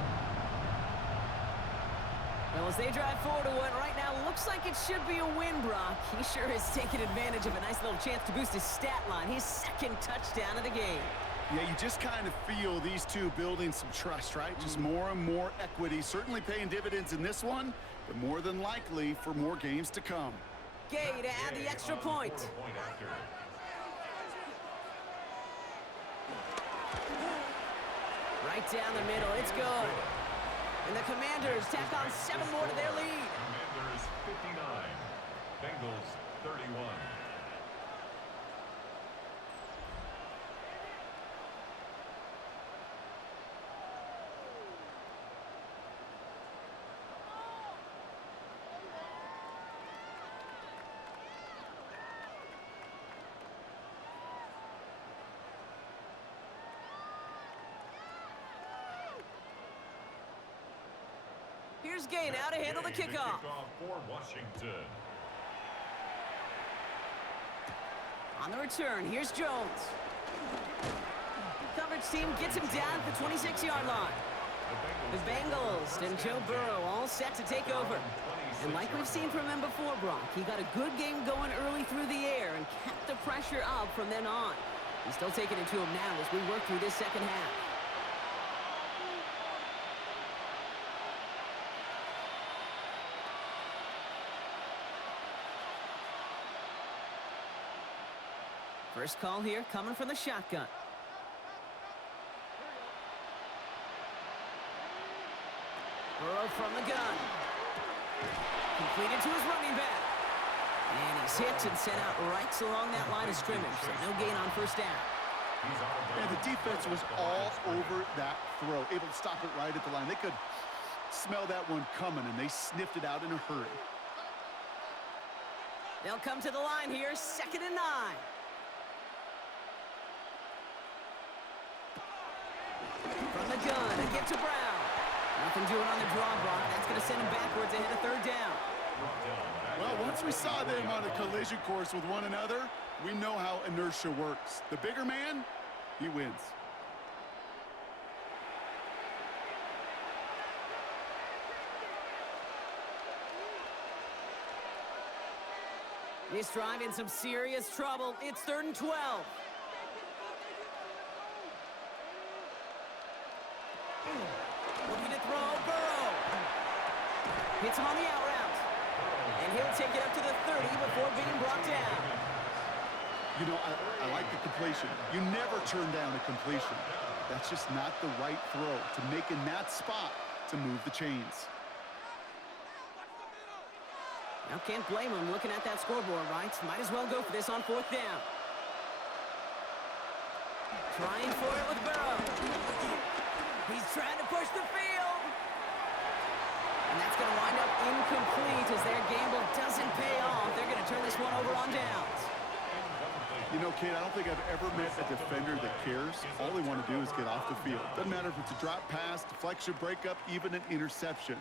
Well, as they drive forward to what right now looks like it should be a win, Brock. He sure has taken advantage of a nice little chance to boost his stat line. His 2nd touchdown of the game. Yeah, you just kind of feel these two building some trust, right? Just more and more equity. Certainly paying dividends in this one, but more than likely for more games to come. Gay to add the extra point. Right down the middle, it's good. And the Commanders tack on 7 more to their lead. Commanders 59, Bengals 31. Here's Gay now to handle the kickoff. For Washington. On the return, here's Jones. Coverage team gets him down at the 26-yard line. The Bengals and Joe Burrow all set to take over. And like we've seen from him before, Brock, he got a good game going early through the air and kept the pressure up from then on. He's still taking it to him now as we work through this 2nd half. First call here coming from the shotgun. Burrow from the gun. Completed to his running back. And he's hit and sent out right along that line of scrimmage. So no gain on 1st down. And the defense was all over that throw, able to stop it right at the line. They could smell that one coming, and they sniffed it out in a hurry. They'll come to the line here, 2nd and 9. From the gun, a get to Brown. Nothing doing on the draw block. That's going to send him backwards ahead of 3rd down. Well, once we saw them on a collision course with one another, we know how inertia works. The bigger man, he wins. This drive in some serious trouble. It's 3rd and 12. Looking to throw, Burrow. Hits him on the out route. And he'll take it up to the 30 before being brought down. You know, I like the completion. You never turn down a completion. That's just not the right throw to make in that spot to move the chains. Now can't blame him looking at that scoreboard, right? Might as well go for this on 4th down. Trying for it with Burrow. He's trying to push the field. And that's going to wind up incomplete as their gamble doesn't pay off. They're going to turn this one over on downs. You know, Kate, I don't think I've ever met a defender that cares. All they want to do is get off the field. Doesn't matter if it's a drop pass, deflection, breakup, even an interception.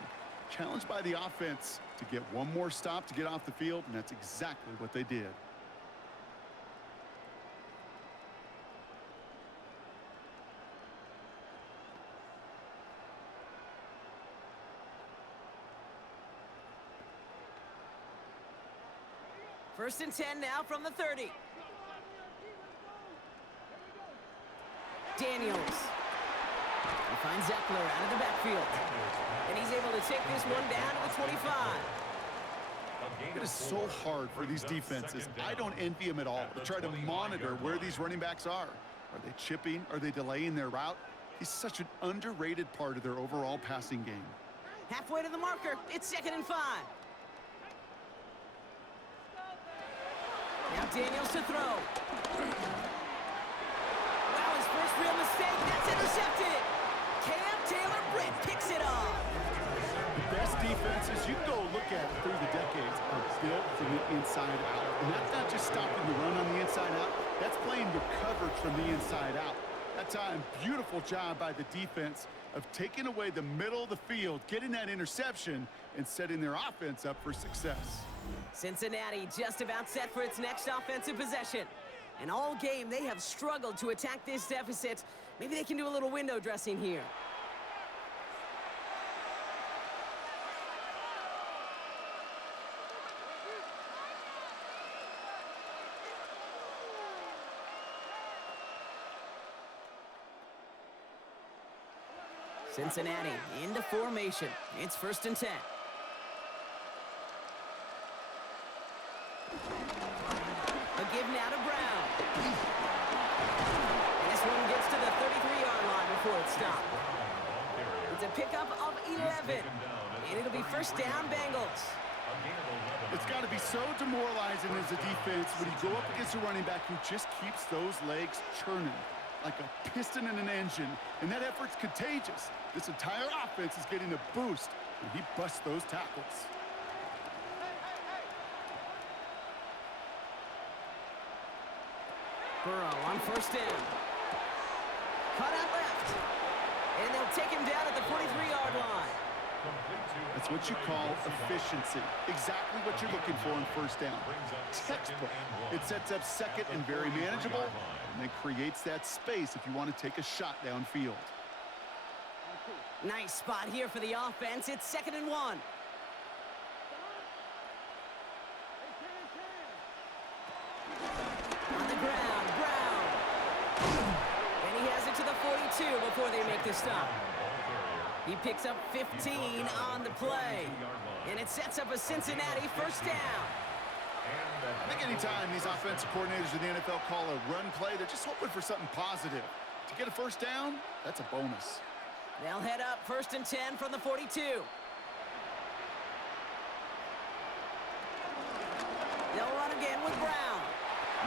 Challenged by the offense to get one more stop to get off the field, and that's exactly what they did. First and 10 now from the 30. Daniels. He finds Eckler out of the backfield. And he's able to take this one down to the 25. It is so hard for these defenses. I don't envy them at all to try to monitor where these running backs are. Are they chipping? Are they delaying their route? He's such an underrated part of their overall passing game. Halfway to the marker. It's 2nd and 5. Now Daniels to throw. Wow, his first real mistake. That's intercepted. Cam Taylor-Britt picks it off. The best defenses, you can go look at it through the decades, are built from the inside out. And that's not just stopping the run on the inside out. That's playing your coverage from the inside out. That time, beautiful job by the defense of taking away the middle of the field, getting that interception, and setting their offense up for success. Cincinnati just about set for its next offensive possession. And all game, they have struggled to attack this deficit. Maybe they can do a little window dressing here. Cincinnati into formation. It's 1st and 10. A give now to Brown. And this one gets to the 33-yard line before it's stopped. It's a pickup of 11. And it'll be 1st down, Bengals. It's got to be so demoralizing as a defense when you go up against a running back who just keeps those legs churning like a piston in an engine, and that effort's contagious. This entire offense is getting a boost when he busts those tackles. Burrow on 1st down. Cut out left. And they'll take him down at the 43-yard line. That's what you call efficiency. Exactly what you're looking for in 1st down. Textbook. It sets up 2nd and very manageable, and it creates that space if you want to take a shot downfield. Nice spot here for the offense. It's 2nd and 1. On the ground, Brown. And he has it to the 42 before they make the stop. He picks up 15 on the play. And it sets up a Cincinnati 1st down. I think anytime these offensive coordinators in the NFL call a run play, they're just hoping for something positive. To get a 1st down, that's a bonus. They'll head up 1st and 10 from the 42. They'll run again with Brown.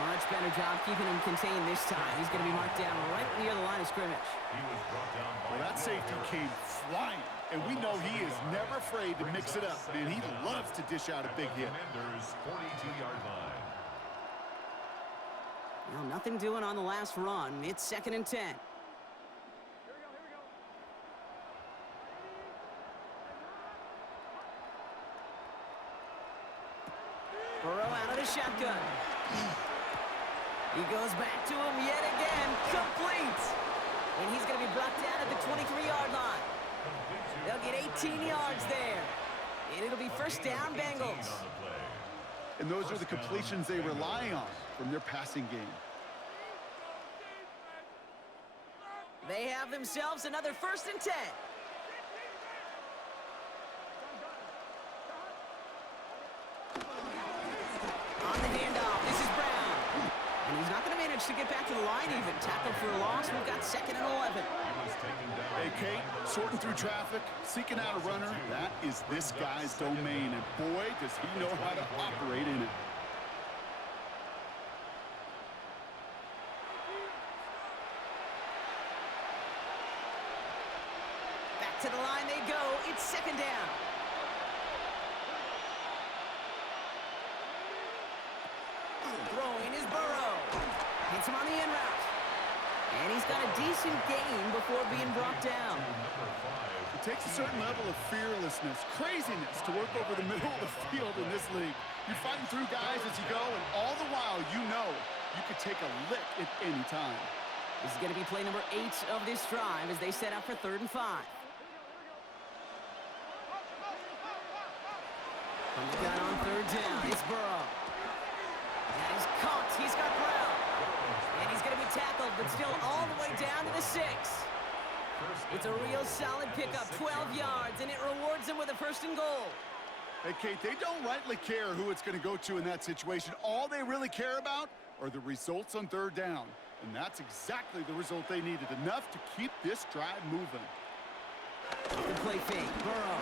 Much better job keeping him contained this time. He's going to be marked down right near the line of scrimmage. Well, that safety came flying, and we know he is never afraid to mix it up, and he loves to dish out a big hit. Well, nothing doing on the last run. It's 2nd and 10. Burrow out of the shotgun. He goes back to him yet again. Complete. And he's going to be brought down at the 23-yard line. They'll get 18 yards there. And it'll be 1st down, Bengals. And those are the completions they rely on from their passing game. They have themselves another 1st and 10. On the handoff, this is Brown. And he's not going to manage to get back to the line even. Tackled for a loss. We've got 2nd and 11. Hey, Kate, sorting through traffic, seeking out a runner, that is this guy's domain. And boy, does he know how to operate in it. Back to the line they go. It's 2nd down. Throwing is Burrow. Hits him on the in route. And he's got a decent gain before being brought down. It takes a certain level of fearlessness, craziness to work over the middle of the field in this league. You're fighting through guys as you go, and all the while you know you could take a lick at any time. This is going to be play number 8 of this drive as they set up for 3rd and 5. From the gun on 3rd down, it's Burrow. And he's caught. He's got Brown. And he's going to be tackled, but still all the way down to the 6. It's a real solid pickup, 12 yards, and it rewards him with a 1st and goal. Hey, Kate, they don't rightly care who it's going to go to in that situation. All they really care about are the results on 3rd down. And that's exactly the result they needed, enough to keep this drive moving. The play fake, Burrow.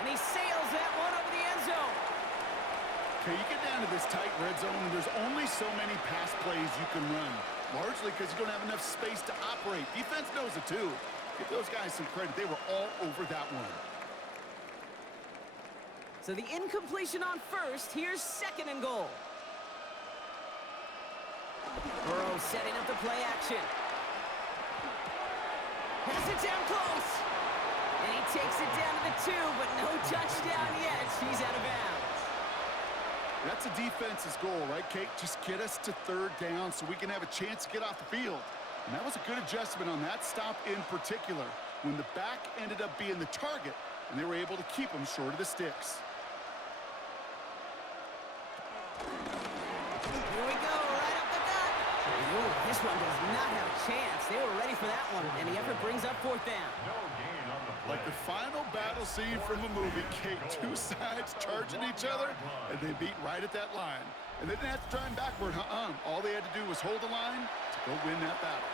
And he sails that one over the end zone. Okay, you get down to this tight red zone, and there's only so many pass plays you can run, largely because you don't have enough space to operate. Defense knows it too. Give those guys some credit. They were all over that one. So the incompletion on first. Here's 2nd and goal. Burrow setting up the play action. Pass it down close. And he takes it down to the 2, but no touchdown yet. He's out of bounds. That's a defense's goal, right, Kate? Just get us to 3rd down so we can have a chance to get off the field. And that was a good adjustment on that stop in particular, when the back ended up being the target, and they were able to keep him short of the sticks. Here we go, right up the gut. Ooh, this one does not have a chance. They were ready for that one, and the effort brings up 4th down. No gain on the play. Like the final battle scene from a movie, Kate. 2 sides charging each other, and they beat right at that line. And they didn't have to drive backward, All they had to do was hold the line to go win that battle.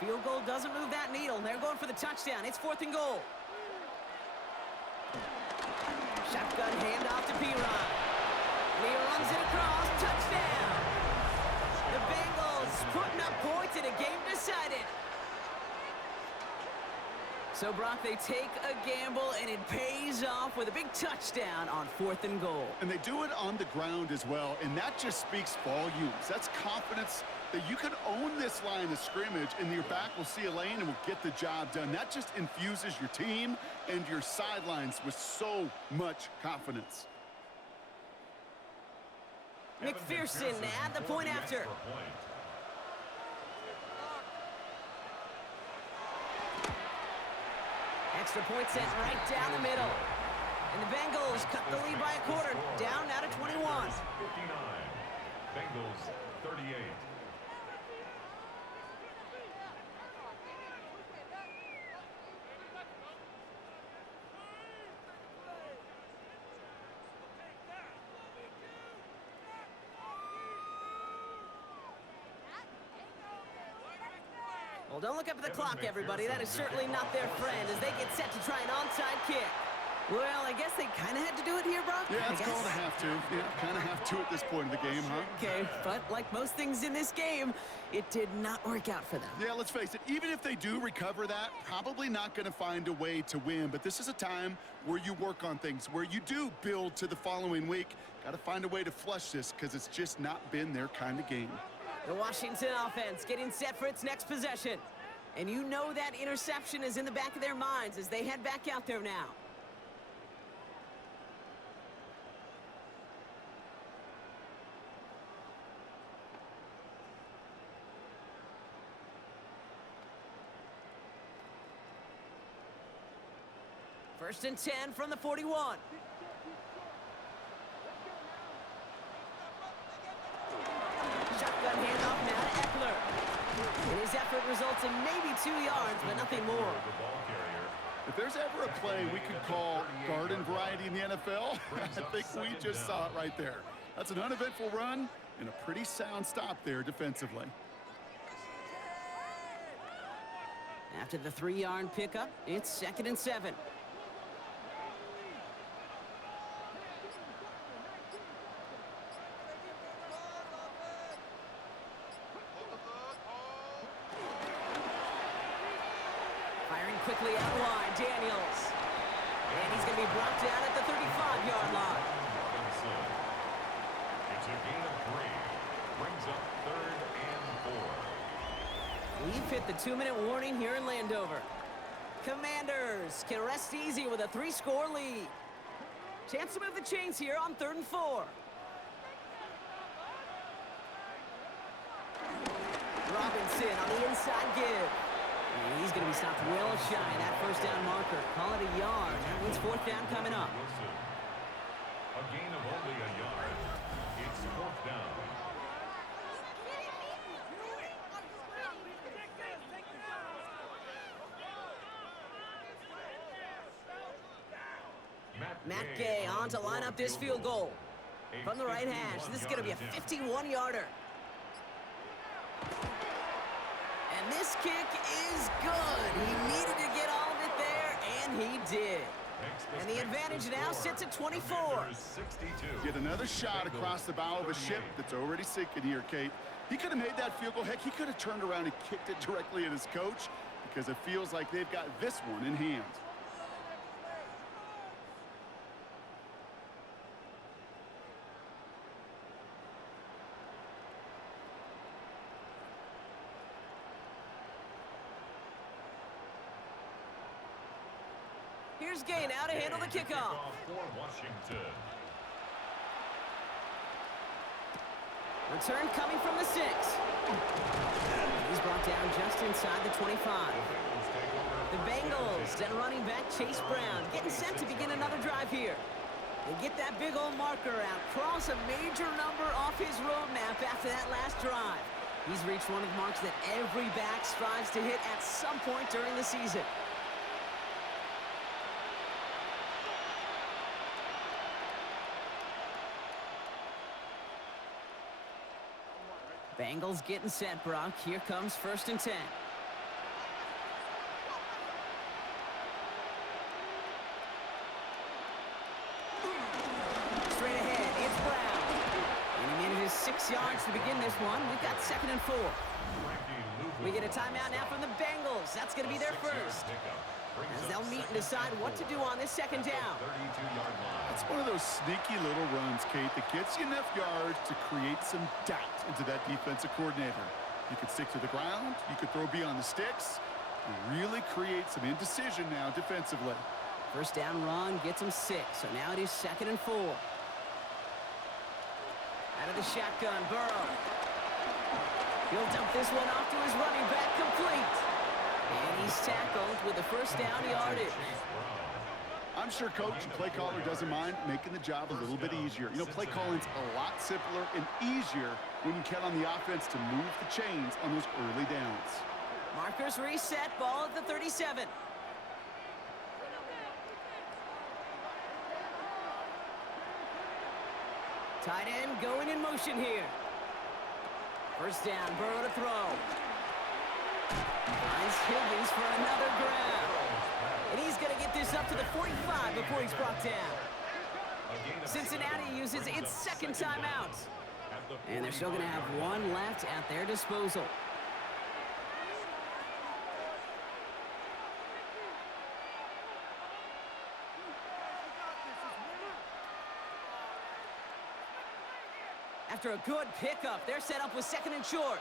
Field goal doesn't move that needle. They're going for the touchdown. It's 4th and goal. Shotgun handoff to P-Ron. And he runs it across. Touchdown. The Bengals putting up points in a game decided. So, Brock, they take a gamble, and it pays off with a big touchdown on 4th and goal. And they do it on the ground as well, and that just speaks volumes. That's confidence that you can own this line of scrimmage, and your back will see a lane and will get the job done. That just infuses your team and your sidelines with so much confidence. McPherson at the point after. Extra point sent right down the middle. And the Bengals cut the lead by a quarter, down now to 21. 59. Bengals 38. Well, don't look up at the clock, everybody. That is certainly not their friend as they get set to try an onside kick. Well, I guess they kind of had to do it here, Brock. Yeah, it's called a have to. Yeah, kind of have to at this point in the game, huh? Okay, but like most things in this game, it did not work out for them. Yeah, let's face it, even if they do recover that, probably not going to find a way to win. But this is a time where you work on things, where you do build to the following week. Got to find a way to flush this because it's just not been their kind of game. The Washington offense getting set for its next possession. And you know that interception is in the back of their minds as they head back out there now. First and 10 from the 41. Shotgun handoff now to Eckler. And his effort results in maybe 2 yards, but nothing more. If there's ever a play we could call garden variety in the NFL, I think we just saw it right there. That's an uneventful run and a pretty sound stop there defensively. After the 3-yard pickup, it's 2nd and 7. Firing quickly out wide, Daniels. And he's going to be brought down at the 35-yard line. It's a gain of 3. Brings up 3rd and 4. We've hit the 2-minute warning here in Landover. Commanders can rest easy with a 3-score lead. Chance to move the chains here on 3rd and 4. Robinson on the inside give. And he's going to be stopped well shy of that first down marker. Call it a yard. That one's 4th down coming up. A gain of only a yard. It's 4th down. Matt Gay on to line up this field goal. From the right hash, this is going to be a 51-yarder. And this kick is good. He needed to get all of it there, and he did. And the advantage now sits at 24. Get another shot across the bow of a ship that's already sinking here, Kate. He could have made that field goal. Heck, he could have turned around and kicked it directly at his coach because it feels like they've got this one in hand. Here's Gay now to handle the kickoff. For Washington. Return coming from the 6. He's brought down just inside the 25. The Bengals and running back Chase Brown getting set to begin another drive here. They get that big old marker out, cross a major number off his roadmap after that last drive. He's reached one of the marks that every back strives to hit at some point during the season. Bengals getting set, Brock. Here comes 1st and 10. Straight ahead, it's Brown. And he needed his 6 yards to begin this one. We've got 2nd and 4. We get a timeout now from the Bengals. That's going to be their first. As they'll meet and decide what to do on this 2nd down. It's one of those sneaky little runs, Kate, that gets you enough yards to create some doubt into that defensive coordinator. You could stick to the ground. You could throw beyond the sticks. You really create some indecision now defensively. 1st down run gets him 6. So now it is 2nd and 4. Out of the shotgun, Burrow. He'll dump this one off to his running back, complete. And he's tackled with the 1st down yardage. I'm sure coach and play caller doesn't mind making the job a little bit easier. You know, play calling's a lot simpler and easier when you count on the offense to move the chains on those early downs. Markers reset, ball at the 37. Tight end going in motion here. 1st down, Burrow to throw. Finds Higgins for another grab. And he's going to get this up to the 45 before he's brought down. Cincinnati uses its 2nd timeout. And they're still going to have one left at their disposal. After a good pickup, they're set up with 2nd and short.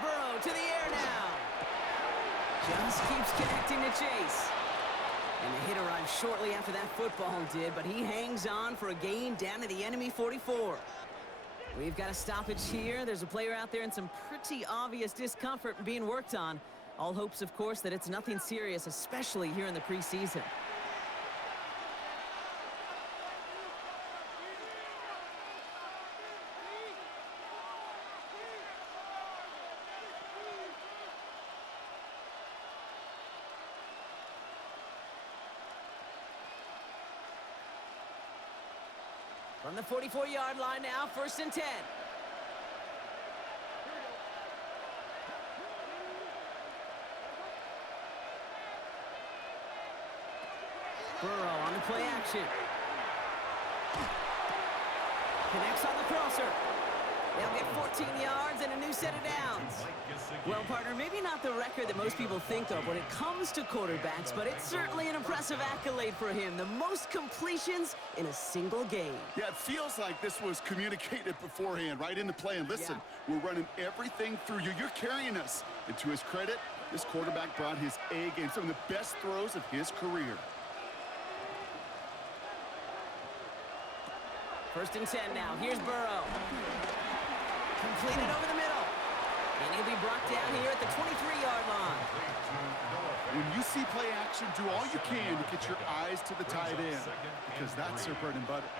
Burrow to the air now. Just keeps connecting to Chase. And the hit arrived shortly after that football did, but he hangs on for a gain down to the enemy 44. We've got a stoppage here. There's a player out there in some pretty obvious discomfort being worked on. All hopes, of course, that it's nothing serious, especially here in the preseason. From the 44-yard line now, 1st and 10. Burrow on the play action. Connects on the crosser. They'll get 14 yards and a new set of downs. Well, partner, maybe not the record that most people think of when it comes to quarterbacks, but it's certainly an impressive accolade for him. The most completions in a single game. Yeah, it feels like this was communicated beforehand, right in the play. And listen, we're running everything through you. You're carrying us. And to his credit, this quarterback brought his A game, some of the best throws of his career. 1st and 10 now. Here's Burrow. Completed over the middle. And he'll be brought down here at the 23-yard line. When you see play action, do all you can to get your eyes to the tight end, because that's their bread and butter.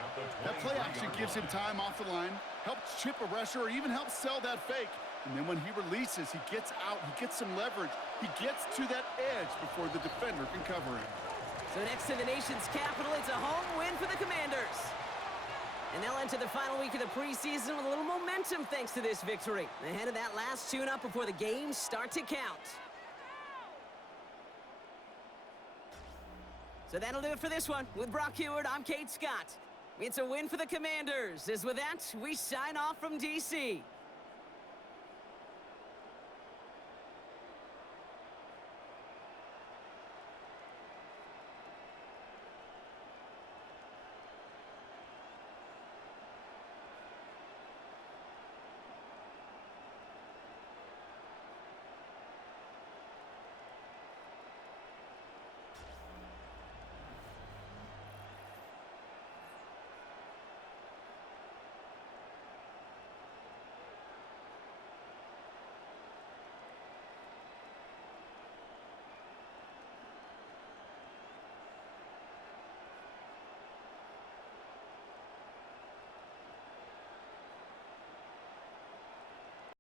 That play action gives him time off the line, helps chip a rusher, or even helps sell that fake. And then when he releases, he gets out, he gets some leverage. He gets to that edge before the defender can cover him. So next to the nation's capital, it's a home win for the Commanders. And they'll enter the final week of the preseason with a little momentum thanks to this victory. Ahead of that last tune-up before the games start to count. So that'll do it for this one. With Brock Heward, I'm Kate Scott. It's a win for the Commanders. As with that, we sign off from D.C.